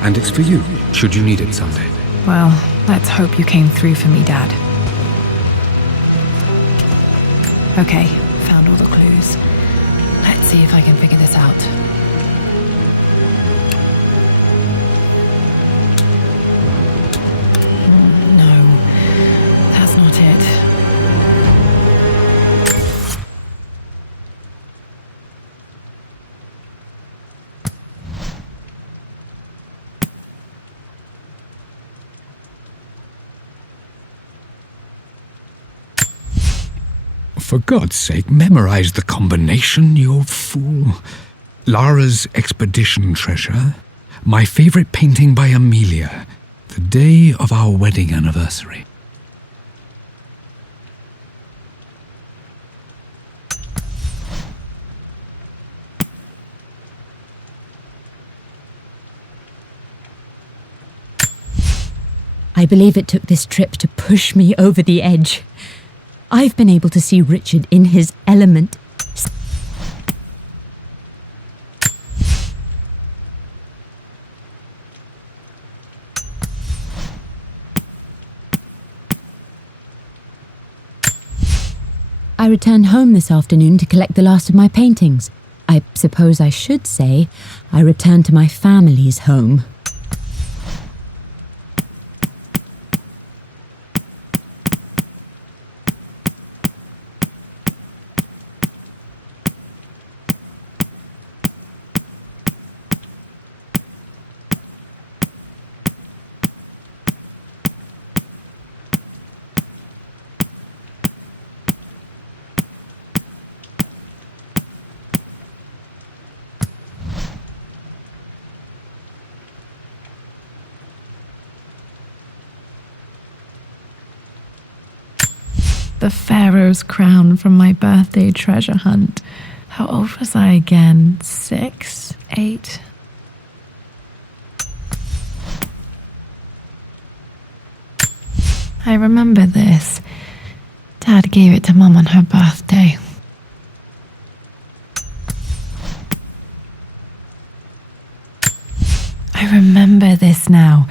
And it's for you, should you need it someday. Well, let's hope you came through for me, Dad. Okay, found all the clues. Let's see if I can figure this out. No, that's not it. For God's sake, memorize the combination, you fool. Lara's expedition treasure, my favorite painting by Amelia, the day of our wedding anniversary. I believe it took this trip to push me over the edge. I've been able to see Richard in his element. I returned home this afternoon to collect the last of my paintings. I suppose I should say I returned to my family's home. The Pharaoh's crown from my birthday treasure hunt. How old was I again? 6? 8? I remember this. Dad gave it to Mum on her birthday. I remember this now.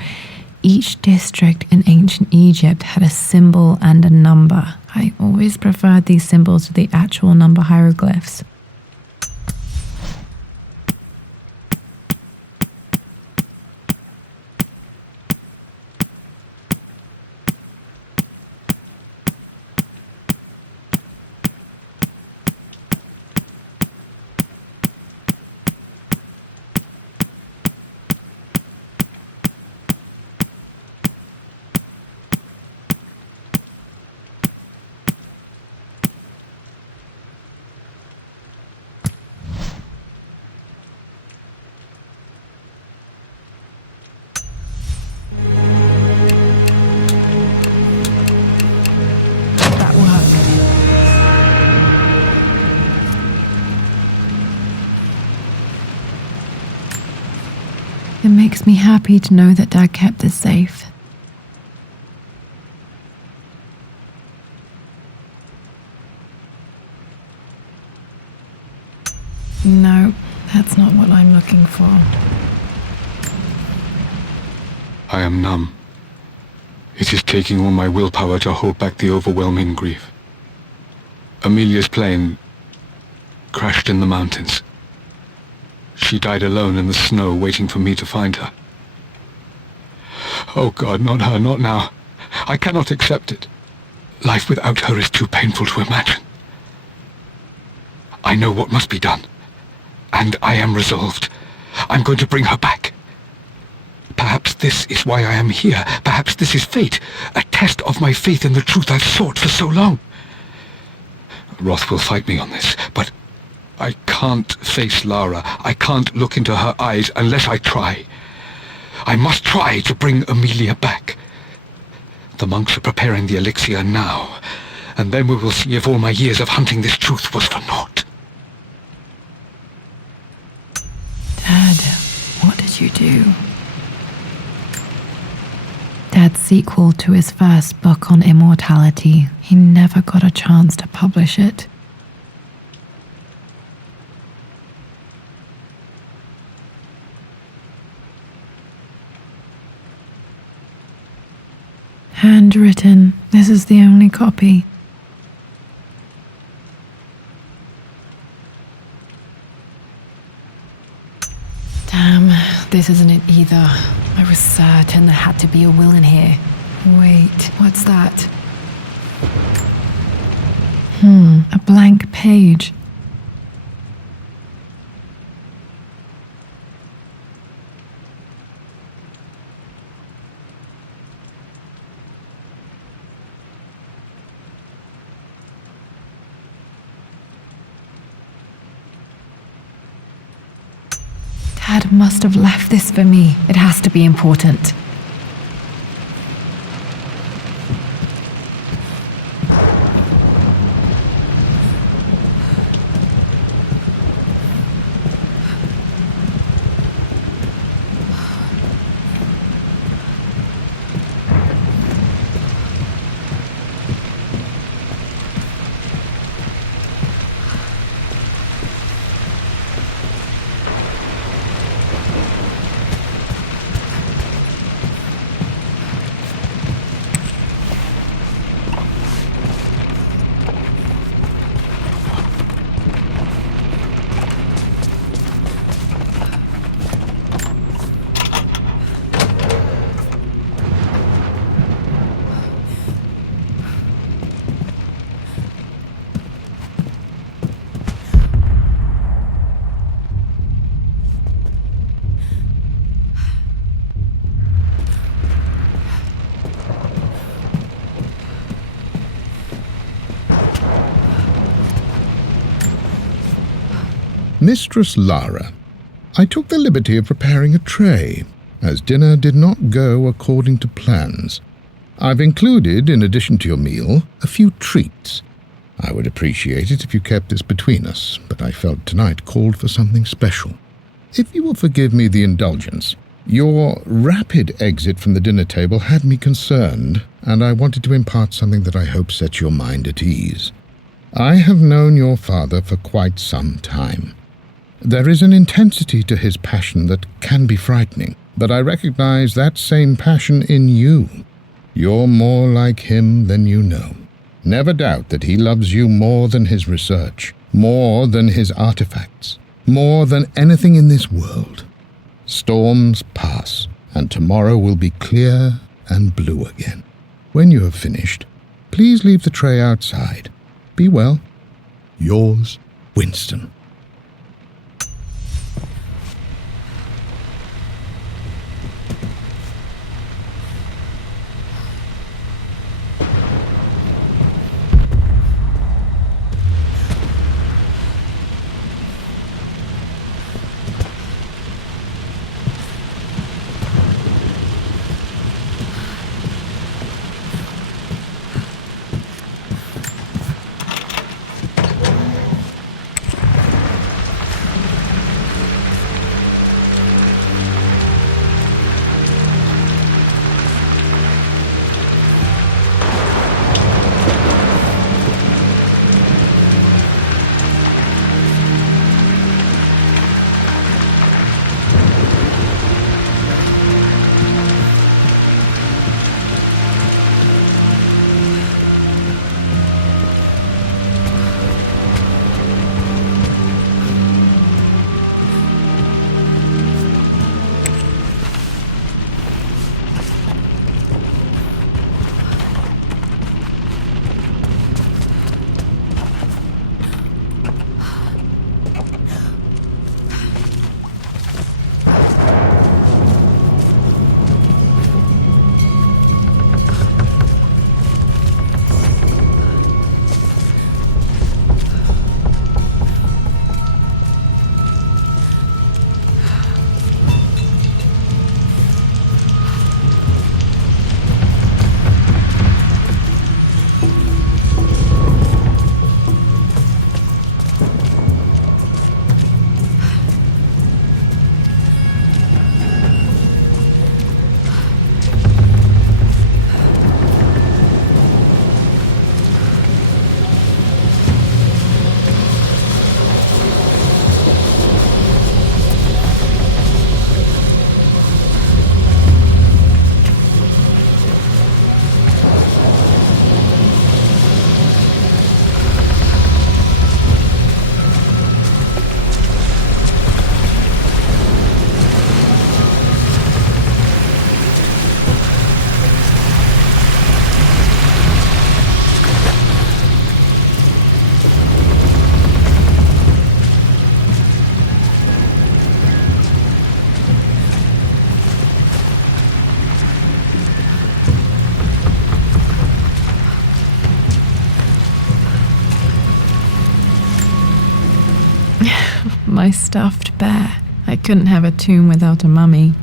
Each district in ancient Egypt had a symbol and a number. I always preferred these symbols to the actual number hieroglyphs. It makes me happy to know that Dad kept this safe. No, that's not what I'm looking for. I am numb. It is taking all my willpower to hold back the overwhelming grief. Amelia's plane crashed in the mountains. She died alone in the snow, waiting for me to find her. Oh God, not her, not now. I cannot accept it. Life without her is too painful to imagine. I know what must be done, and I am resolved. I'm going to bring her back. Perhaps this is why I am here. Perhaps this is fate, a test of my faith in the truth I've sought for so long. Roth will fight me on this, but I can't face Lara. I can't look into her eyes unless I try. I must try to bring Amelia back. The monks are preparing the elixir now, and then we will see if all my years of hunting this truth was for naught. Dad, what did you do? Dad's sequel to his first book on immortality. He never got a chance to publish it. Handwritten. This is the only copy. Damn, this isn't it either. I was certain there had to be a will in here. Wait, what's that? A blank page. Dad must have left this for me. It has to be important. Mistress Lara, I took the liberty of preparing a tray, as dinner did not go according to plans. I've included, in addition to your meal, a few treats. I would appreciate it if you kept this between us, but I felt tonight called for something special. If you will forgive me the indulgence, your rapid exit from the dinner table had me concerned, and I wanted to impart something that I hope sets your mind at ease. I have known your father for quite some time. There is an intensity to his passion that can be frightening, but I recognize that same passion in you. You're more like him than you know. Never doubt that he loves you more than his research, more than his artifacts, more than anything in this world. Storms pass, and tomorrow will be clear and blue again. When you have finished, please leave the tray outside. Be well. Yours, Winston. My stuffed bear. I couldn't have a tomb without a mummy.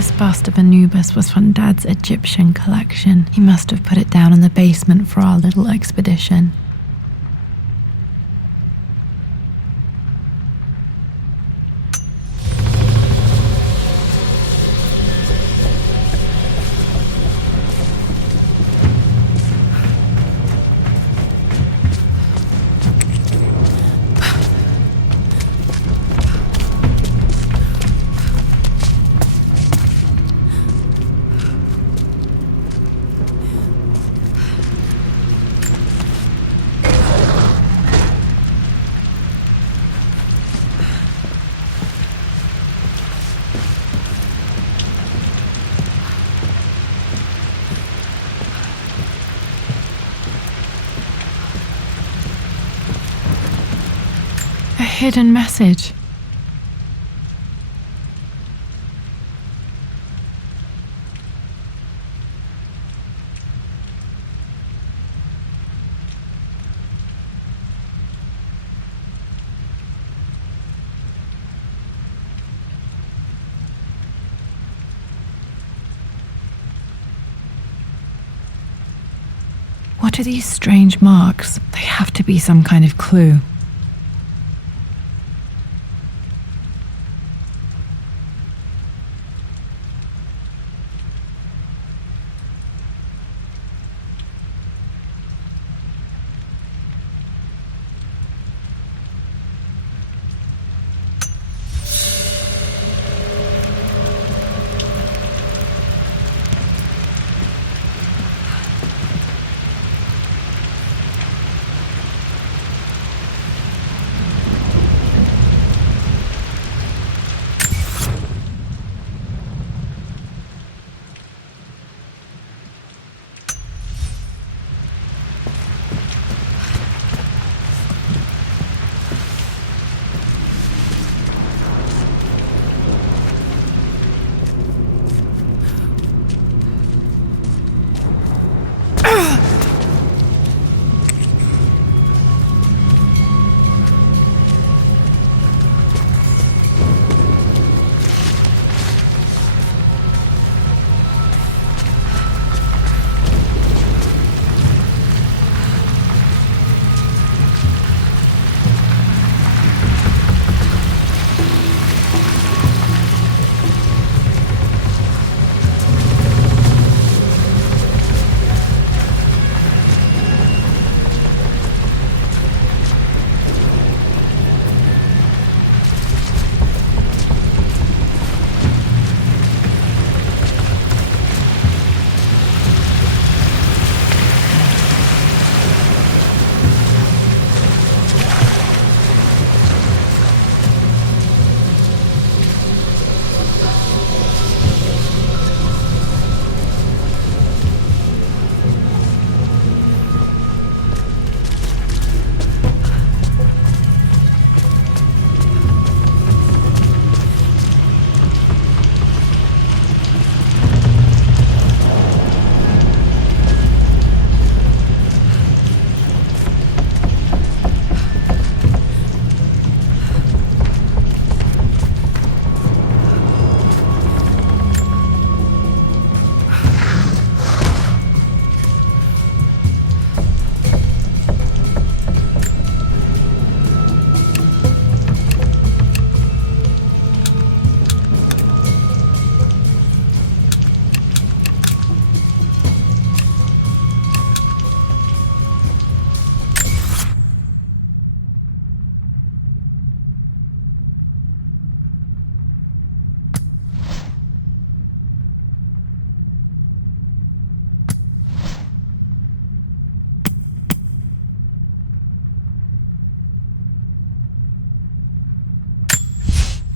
This bust of Anubis was from Dad's Egyptian collection. He must have put it down in the basement for our little expedition. A hidden message. What are these strange marks? They have to be some kind of clue.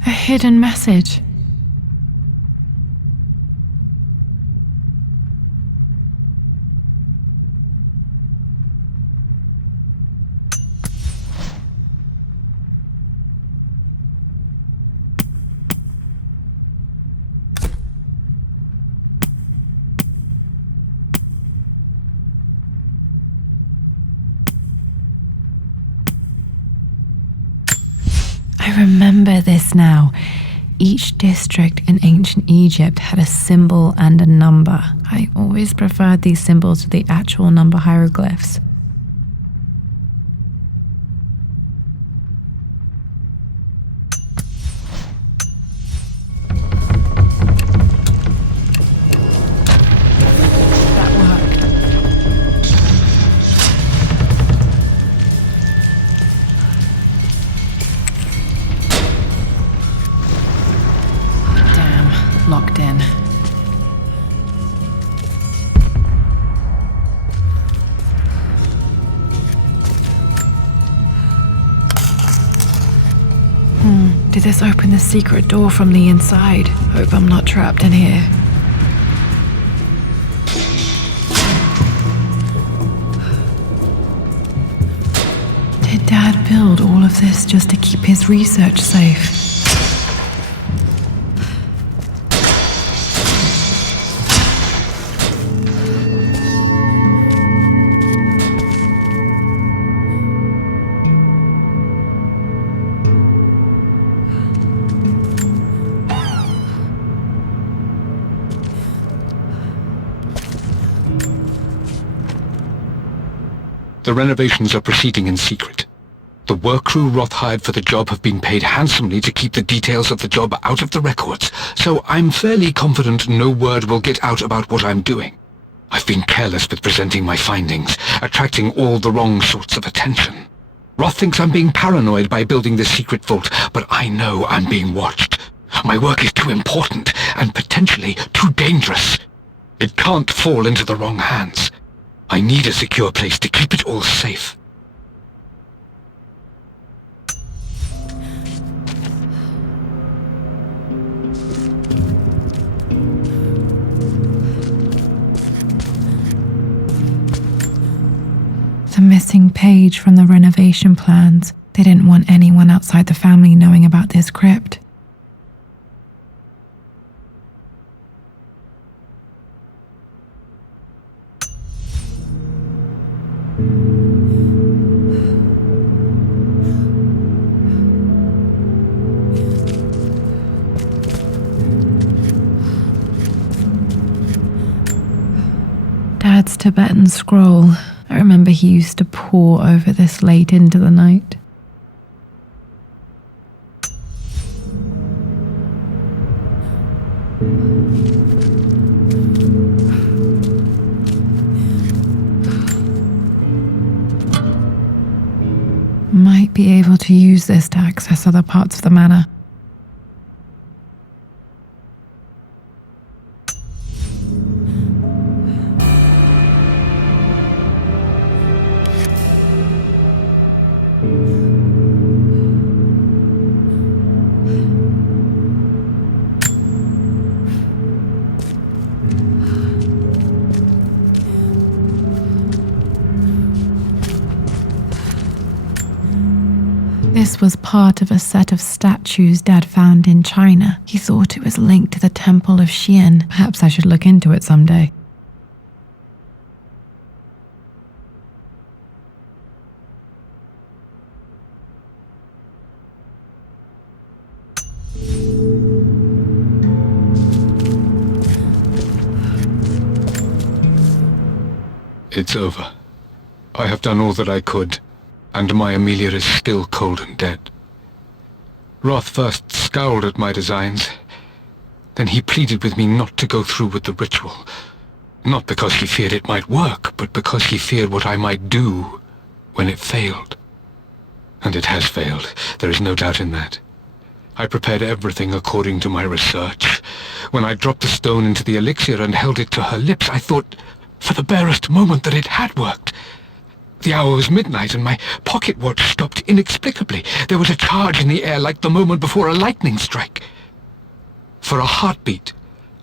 A hidden message. I remember this now. Each district in ancient Egypt had a symbol and a number. I always preferred these symbols to the actual number hieroglyphs. Locked in. Did this open the secret door from the inside? Hope I'm not trapped in here. Did Dad build all of this just to keep his research safe? The renovations are proceeding in secret. The work crew Roth hired for the job have been paid handsomely to keep the details of the job out of the records, so I'm fairly confident no word will get out about what I'm doing. I've been careless with presenting my findings, attracting all the wrong sorts of attention. Roth thinks I'm being paranoid by building this secret vault, but I know I'm being watched. My work is too important and potentially too dangerous. It can't fall into the wrong hands. I need a secure place to keep it all safe. The missing page from the renovation plans. They didn't want anyone outside the family knowing about this crypt. Dad's Tibetan scroll. I remember he used to pore over this late into the night. Might be able to use this to access other parts of the manor. This was part of a set of statues Dad found in China. He thought it was linked to the Temple of Xian. Perhaps I should look into it someday. It's over. I have done all that I could, and my Amelia is still cold and dead. Roth first scowled at my designs. Then he pleaded with me not to go through with the ritual. Not because he feared it might work, but because he feared what I might do when it failed. And it has failed. There is no doubt in that. I prepared everything according to my research. When I dropped the stone into the elixir and held it to her lips, I thought for the barest moment that it had worked. The hour was midnight and my pocket watch stopped inexplicably. There was a charge in the air like the moment before a lightning strike. For a heartbeat,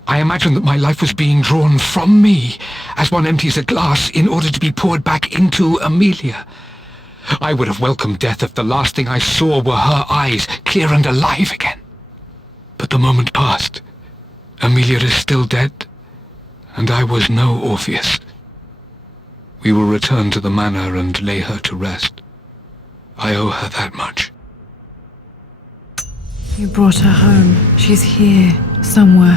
I imagined that my life was being drawn from me as one empties a glass in order to be poured back into Amelia. I would have welcomed death if the last thing I saw were her eyes, clear and alive again. But the moment passed. Amelia is still dead, and I was no Orpheus. We will return to the manor and lay her to rest. I owe her that much. You brought her home. She's here, somewhere.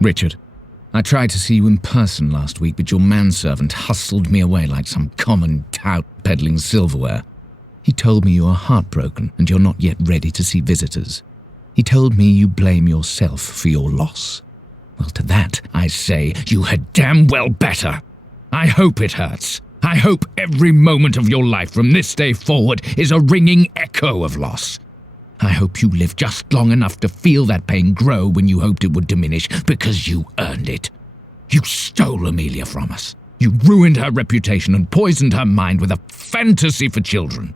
Richard, I tried to see you in person last week, but your manservant hustled me away like some common tout peddling silverware. He told me you are heartbroken and you're not yet ready to see visitors. He told me you blame yourself for your loss. Well, to that, I say you had damn well better. I hope it hurts. I hope every moment of your life from this day forward is a ringing echo of loss. I hope you live just long enough to feel that pain grow when you hoped it would diminish, because you earned it. You stole Amelia from us. You ruined her reputation and poisoned her mind with a fantasy for children.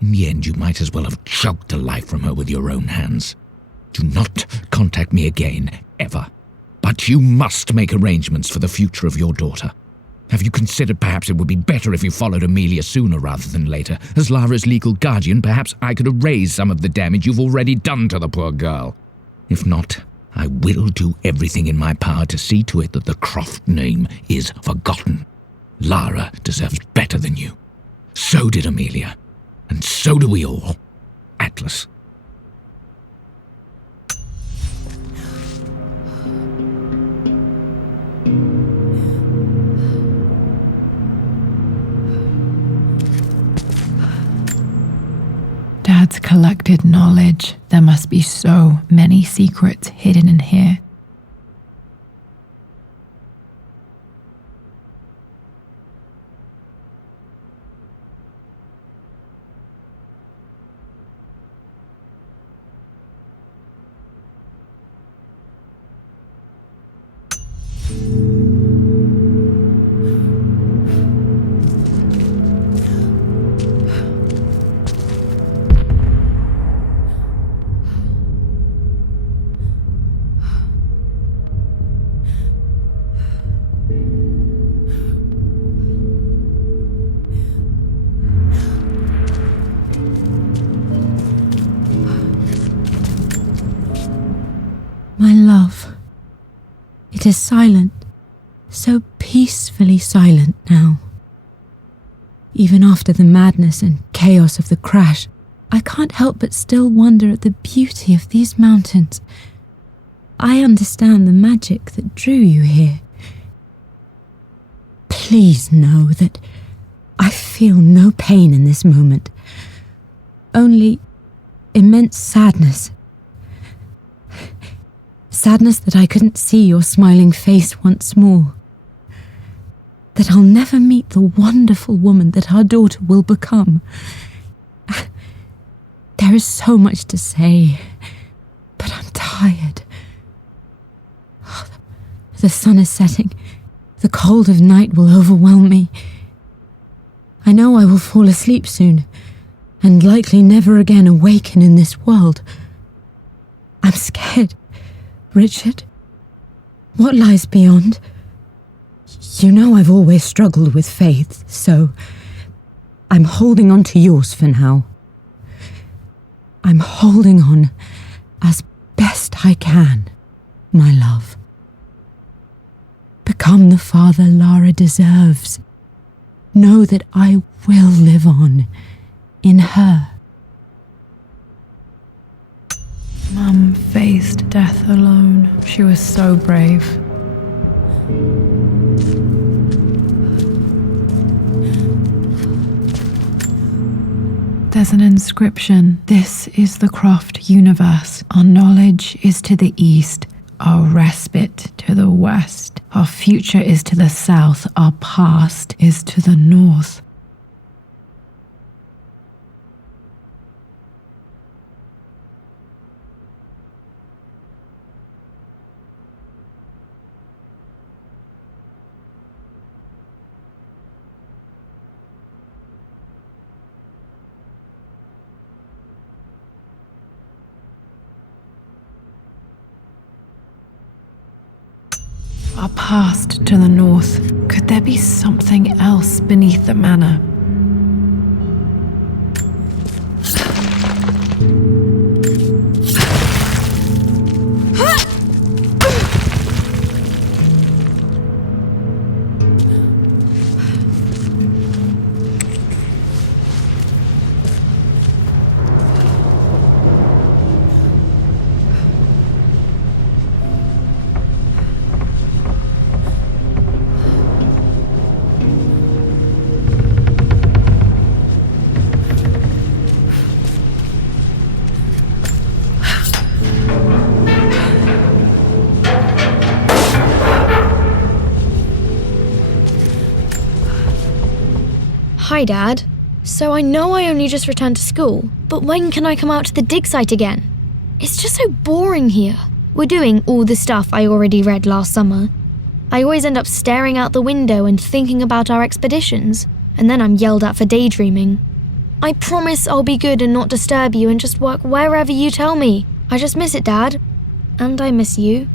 In the end, you might as well have choked the life from her with your own hands. Do not contact me again, ever. But you must make arrangements for the future of your daughter. Have you considered perhaps it would be better if you followed Amelia sooner rather than later? As Lara's legal guardian, perhaps I could erase some of the damage you've already done to the poor girl. If not, I will do everything in my power to see to it that the Croft name is forgotten. Lara deserves better than you. So did Amelia. And so do we all. Atlas. Dad's collected knowledge. There must be so many secrets hidden in here. My love, it is silent, so peacefully silent now. Even after the madness and chaos of the crash, I can't help but still wonder at the beauty of these mountains. I understand the magic that drew you here. Please know that I feel no pain in this moment, only immense sadness. Sadness that I couldn't see your smiling face once more. That I'll never meet the wonderful woman that our daughter will become. There is so much to say, but I'm tired. The sun is setting. The cold of night will overwhelm me. I know I will fall asleep soon, and likely never again awaken in this world. I'm scared. Richard, what lies beyond? You know I've always struggled with faith, so I'm holding on to yours for now. I'm holding on as best I can, my love. Become the father Lara deserves. Know that I will live on in her. Mum faced death alone. She was so brave. There's an inscription. This is the Croft universe. Our knowledge is to the east, our respite to the west. Our future is to the south, our past is to the north. Our past to the north. Could there be something else beneath the manor? Hi, Dad. So I know I only just returned to school, but when can I come out to the dig site again? It's just so boring here. We're doing all the stuff I already read last summer. I always end up staring out the window and thinking about our expeditions, and then I'm yelled at for daydreaming. I promise I'll be good and not disturb you and just work wherever you tell me. I just miss it, Dad. And I miss you.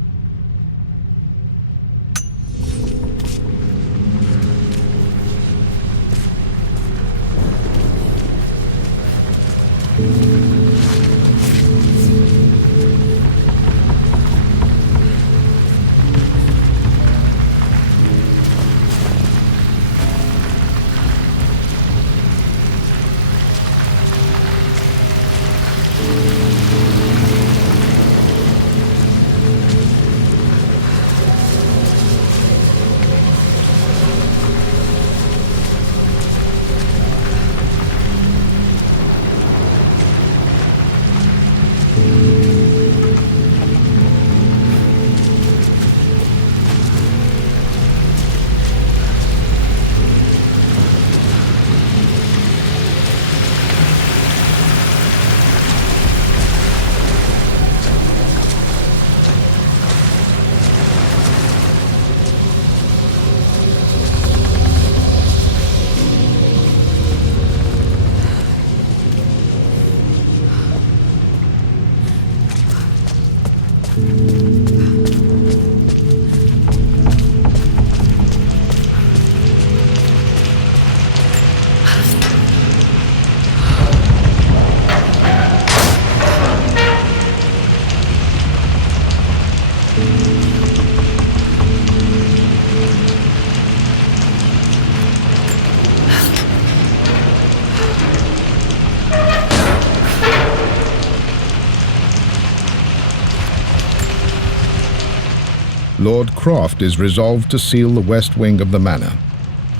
Lord Croft is resolved to seal the west wing of the manor.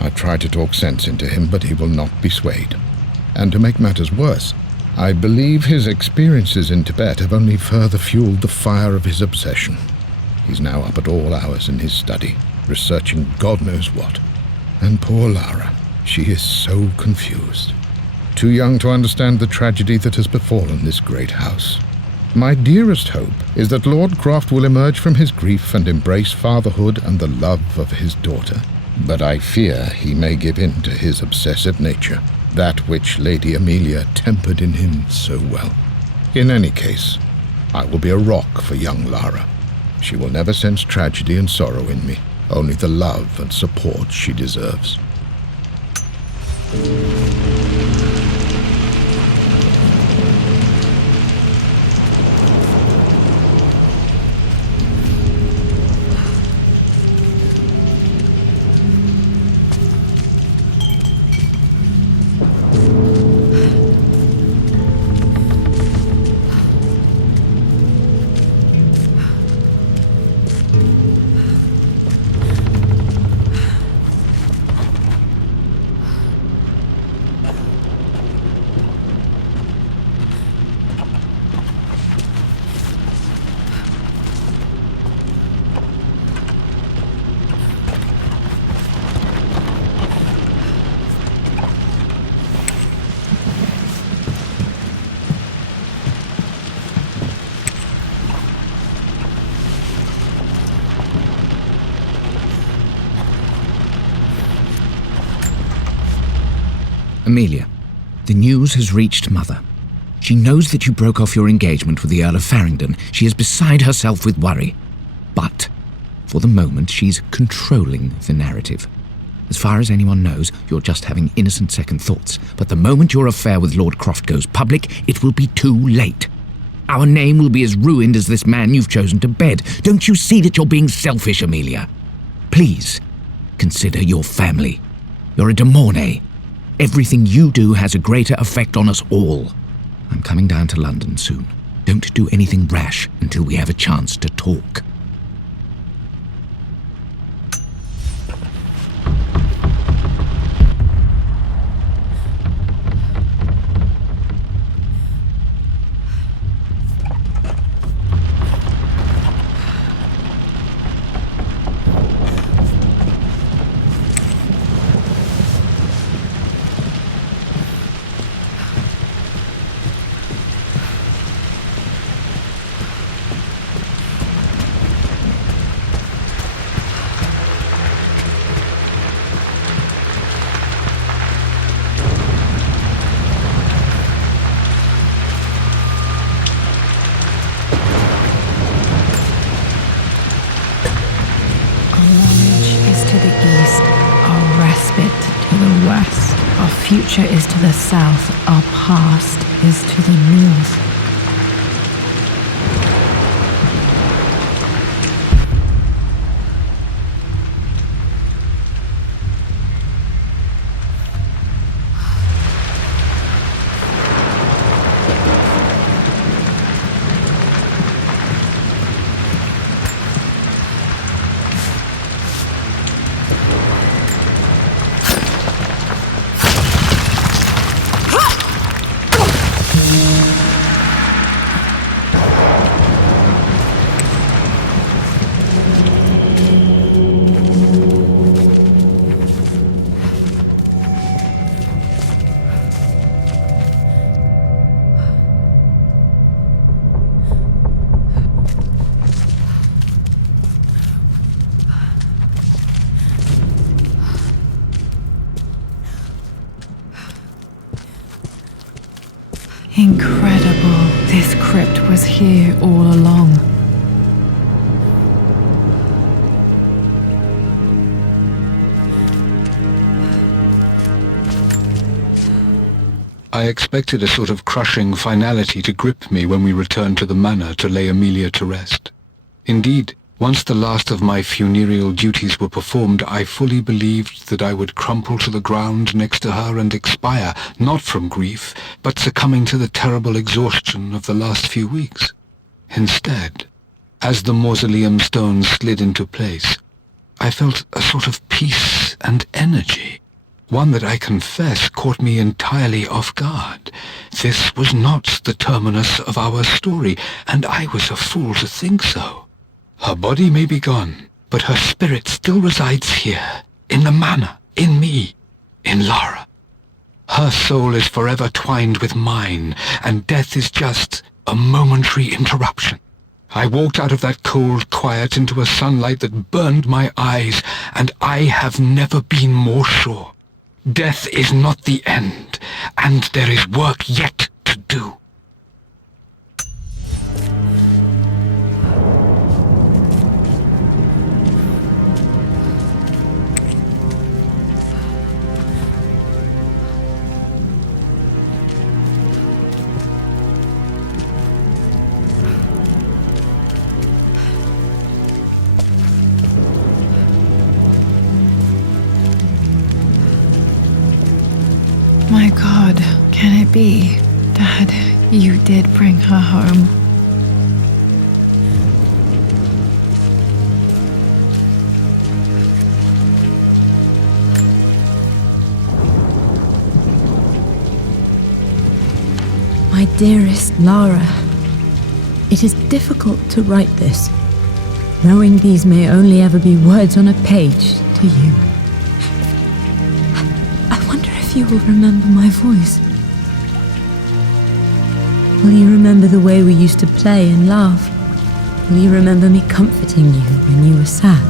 I try to talk sense into him, but he will not be swayed. And to make matters worse, I believe his experiences in Tibet have only further fueled the fire of his obsession. He's now up at all hours in his study, researching God knows what. And poor Lara, she is so confused. Too young to understand the tragedy that has befallen this great house. My dearest hope is that Lord Croft will emerge from his grief and embrace fatherhood and the love of his daughter. But I fear he may give in to his obsessive nature, that which Lady Amelia tempered in him so well. In any case, I will be a rock for young Lara. She will never sense tragedy and sorrow in me, only the love and support she deserves. Amelia, the news has reached Mother. She knows that you broke off your engagement with the Earl of Farringdon. She is beside herself with worry. But, for the moment, she's controlling the narrative. As far as anyone knows, you're just having innocent second thoughts. But the moment your affair with Lord Croft goes public, it will be too late. Our name will be as ruined as this man you've chosen to bed. Don't you see that you're being selfish, Amelia? Please, consider your family. You're a de Mornay. Everything you do has a greater effect on us all. I'm coming down to London soon. Don't do anything rash until we have a chance to talk. future is to the south, our past is to the north. Incredible. This crypt was here all along. I expected a sort of crushing finality to grip me when we returned to the manor to lay Amelia to rest. Indeed, once the last of my funereal duties were performed, I fully believed that I would crumple to the ground next to her and expire, not from grief, but succumbing to the terrible exhaustion of the last few weeks. Instead, as the mausoleum stones slid into place, I felt a sort of peace and energy, one that I confess caught me entirely off guard. This was not the terminus of our story, and I was a fool to think so. Her body may be gone, but her spirit still resides here, in the manor, in me, in Lara. Her soul is forever twined with mine, and death is just a momentary interruption. I walked out of that cold quiet into a sunlight that burned my eyes, and I have never been more sure. Death is not the end, and there is work yet to do. My God, can it be? Dad, you did bring her home. My dearest Lara, it is difficult to write this, knowing these may only ever be words on a page to you. I wonder if you will remember my voice. Will you remember the way we used to play and laugh? Will you remember me comforting you when you were sad?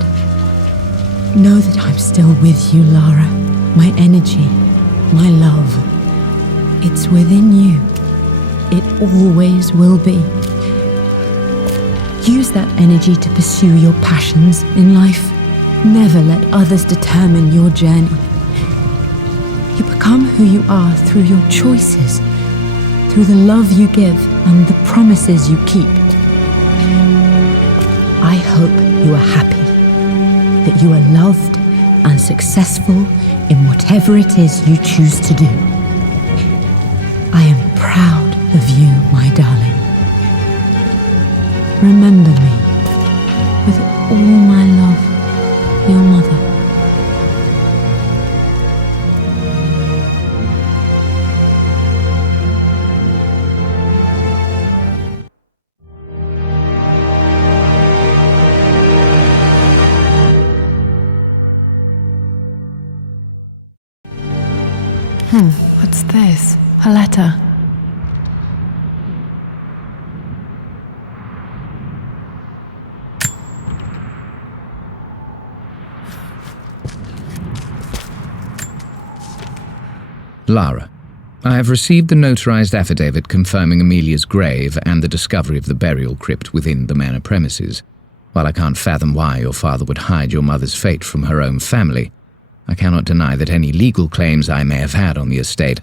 Know that I'm still with you, Lara. My energy, my love. It's within you. It always will be. Use that energy to pursue your passions in life. Never let others determine your journey. You become who you are through your choices, through the love you give and the promises you keep. I hope you are happy, that you are loved and successful in whatever it is you choose to do. I am proud of you, my darling. Remember me with all my love, your mother. What's this? A letter. Lara, I have received the notarized affidavit confirming Amelia's grave and the discovery of the burial crypt within the manor premises. While I can't fathom why your father would hide your mother's fate from her own family, I cannot deny that any legal claims I may have had on the estate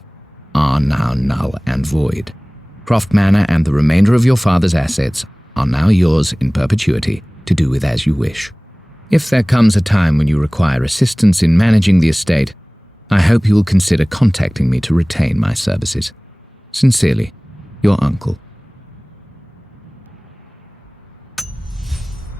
are now null and void. Croft Manor and the remainder of your father's assets are now yours in perpetuity to do with as you wish. If there comes a time when you require assistance in managing the estate, I hope you will consider contacting me to retain my services. Sincerely, your uncle.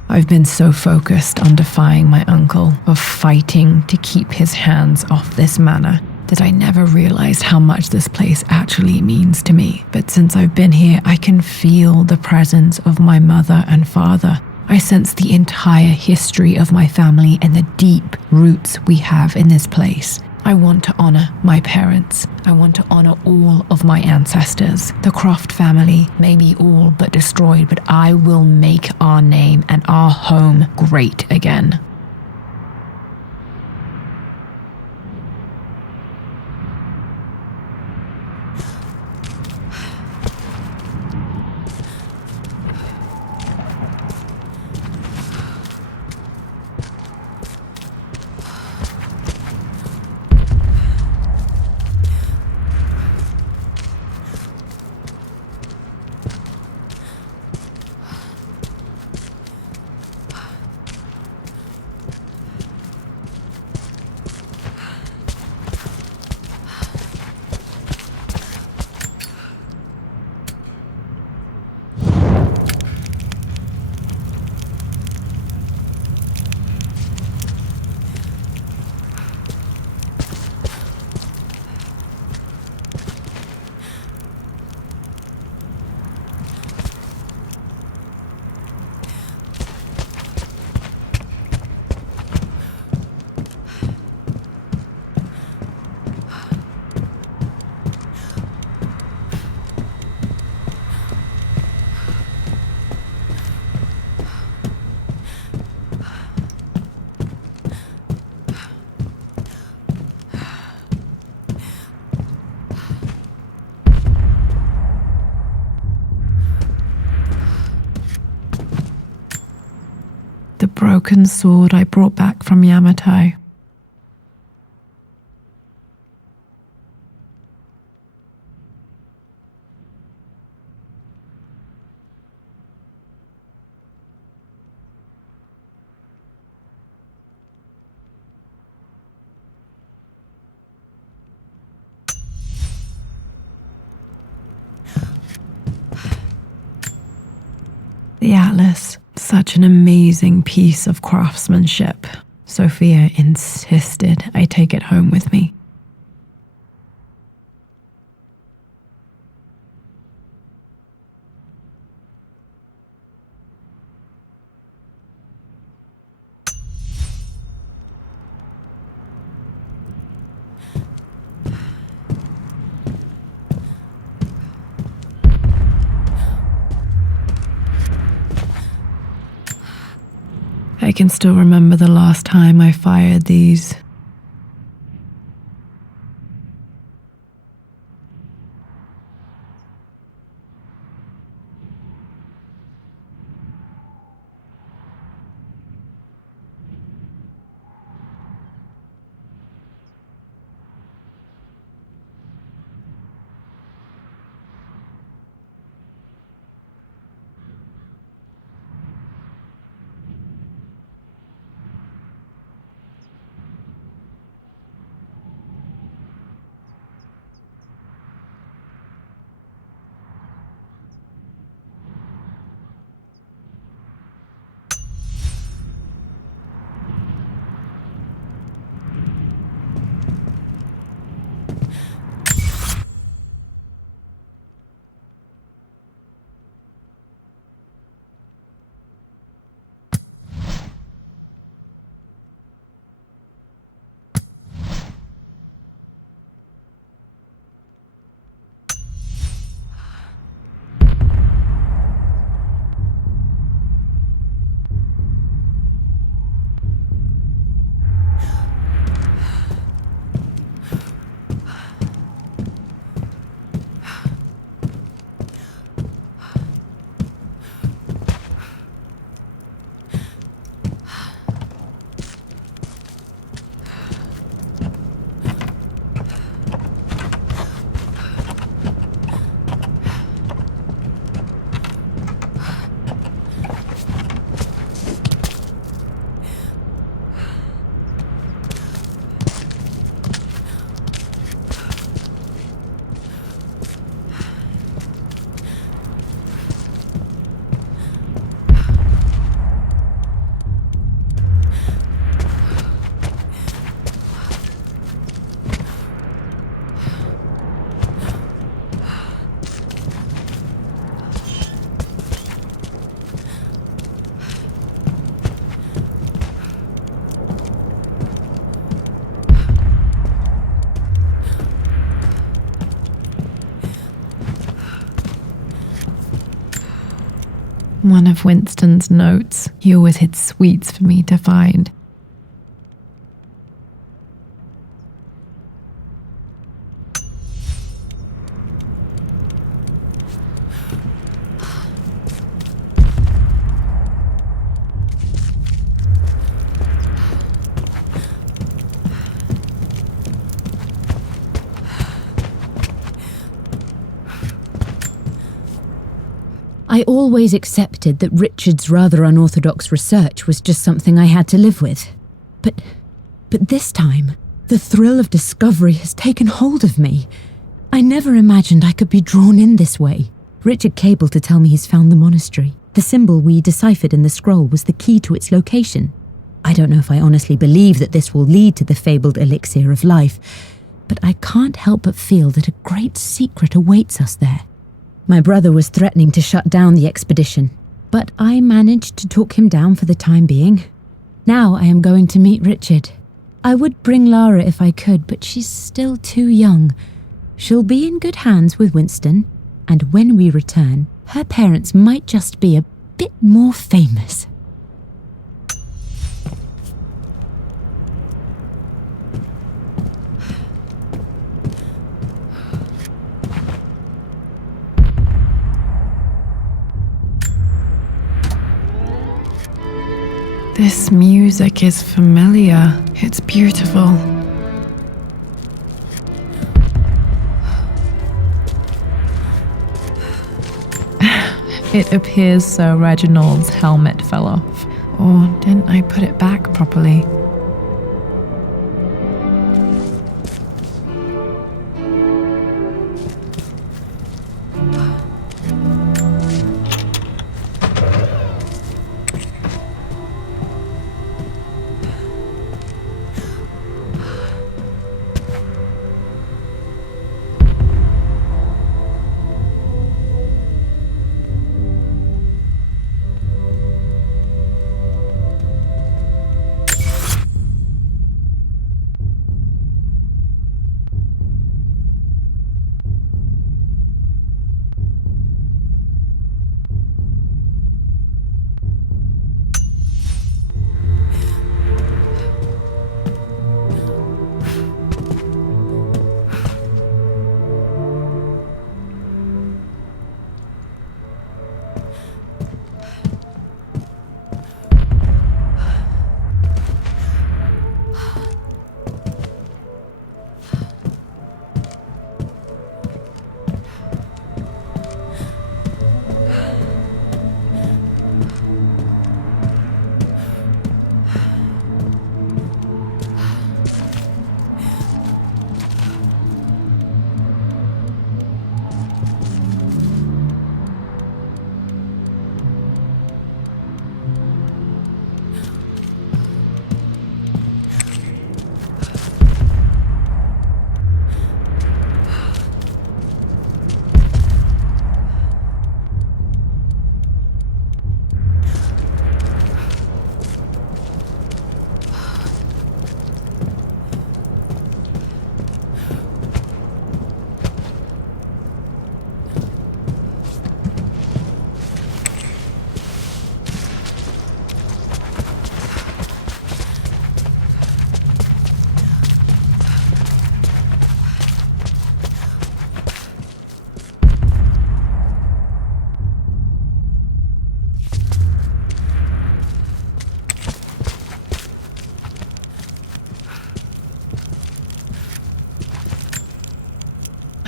I've been so focused on defying my uncle, of fighting to keep his hands off this manor, that I never realized how much this place actually means to me. But since I've been here, I can feel the presence of my mother and father. I sense the entire history of my family and the deep roots we have in this place. I want to honor my parents. I want to honor all of my ancestors. The Croft family may be all but destroyed, but I will make our name and our home great again. The broken sword I brought back from Yamato. The atlas, such an amazing piece of craftsmanship. Sophia insisted I take it home with me. I can still remember the last time I fired these. One of Winston's notes. He always hid sweets for me to find. I always accepted that Richard's rather unorthodox research was just something I had to live with. But this time, the thrill of discovery has taken hold of me. I never imagined I could be drawn in this way. Richard cabled to tell me he's found the monastery. The symbol we deciphered in the scroll was the key to its location. I don't know if I honestly believe that this will lead to the fabled elixir of life, but I can't help but feel that a great secret awaits us there. My brother was threatening to shut down the expedition, but I managed to talk him down for the time being. Now I am going to meet Richard. I would bring Lara if I could, but she's still too young. She'll be in good hands with Winston, and when we return, her parents might just be a bit more famous. This music is familiar. It's beautiful. It appears Sir Reginald's helmet fell off. Or didn't I put it back properly?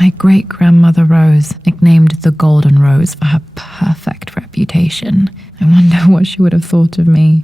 My great-grandmother Rose, nicknamed the Golden Rose for her perfect reputation. I wonder what she would have thought of me.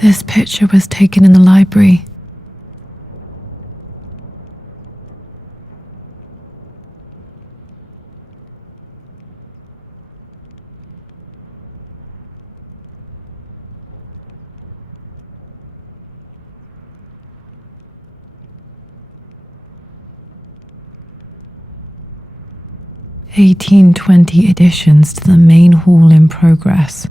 This picture was taken in the library. (1820) additions to the main hall in progress.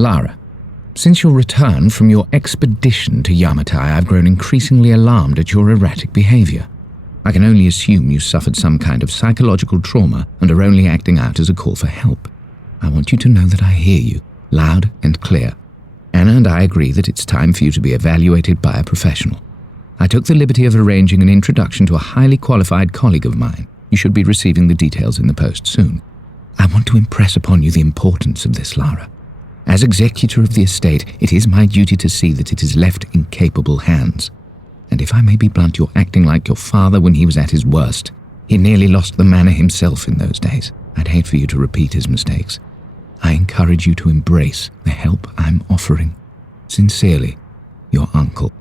Lara, since your return from your expedition to Yamatai, I've grown increasingly alarmed at your erratic behavior. I can only assume you suffered some kind of psychological trauma and are only acting out as a call for help. I want you to know that I hear you, loud and clear. Anna and I agree that it's time for you to be evaluated by a professional. I took the liberty of arranging an introduction to a highly qualified colleague of mine. You should be receiving the details in the post soon. I want to impress upon you the importance of this, Lara. As executor of the estate, it is my duty to see that it is left in capable hands. And if I may be blunt, you're acting like your father when he was at his worst. He nearly lost the manor himself in those days. I'd hate for you to repeat his mistakes. I encourage you to embrace the help I'm offering. Sincerely, your uncle.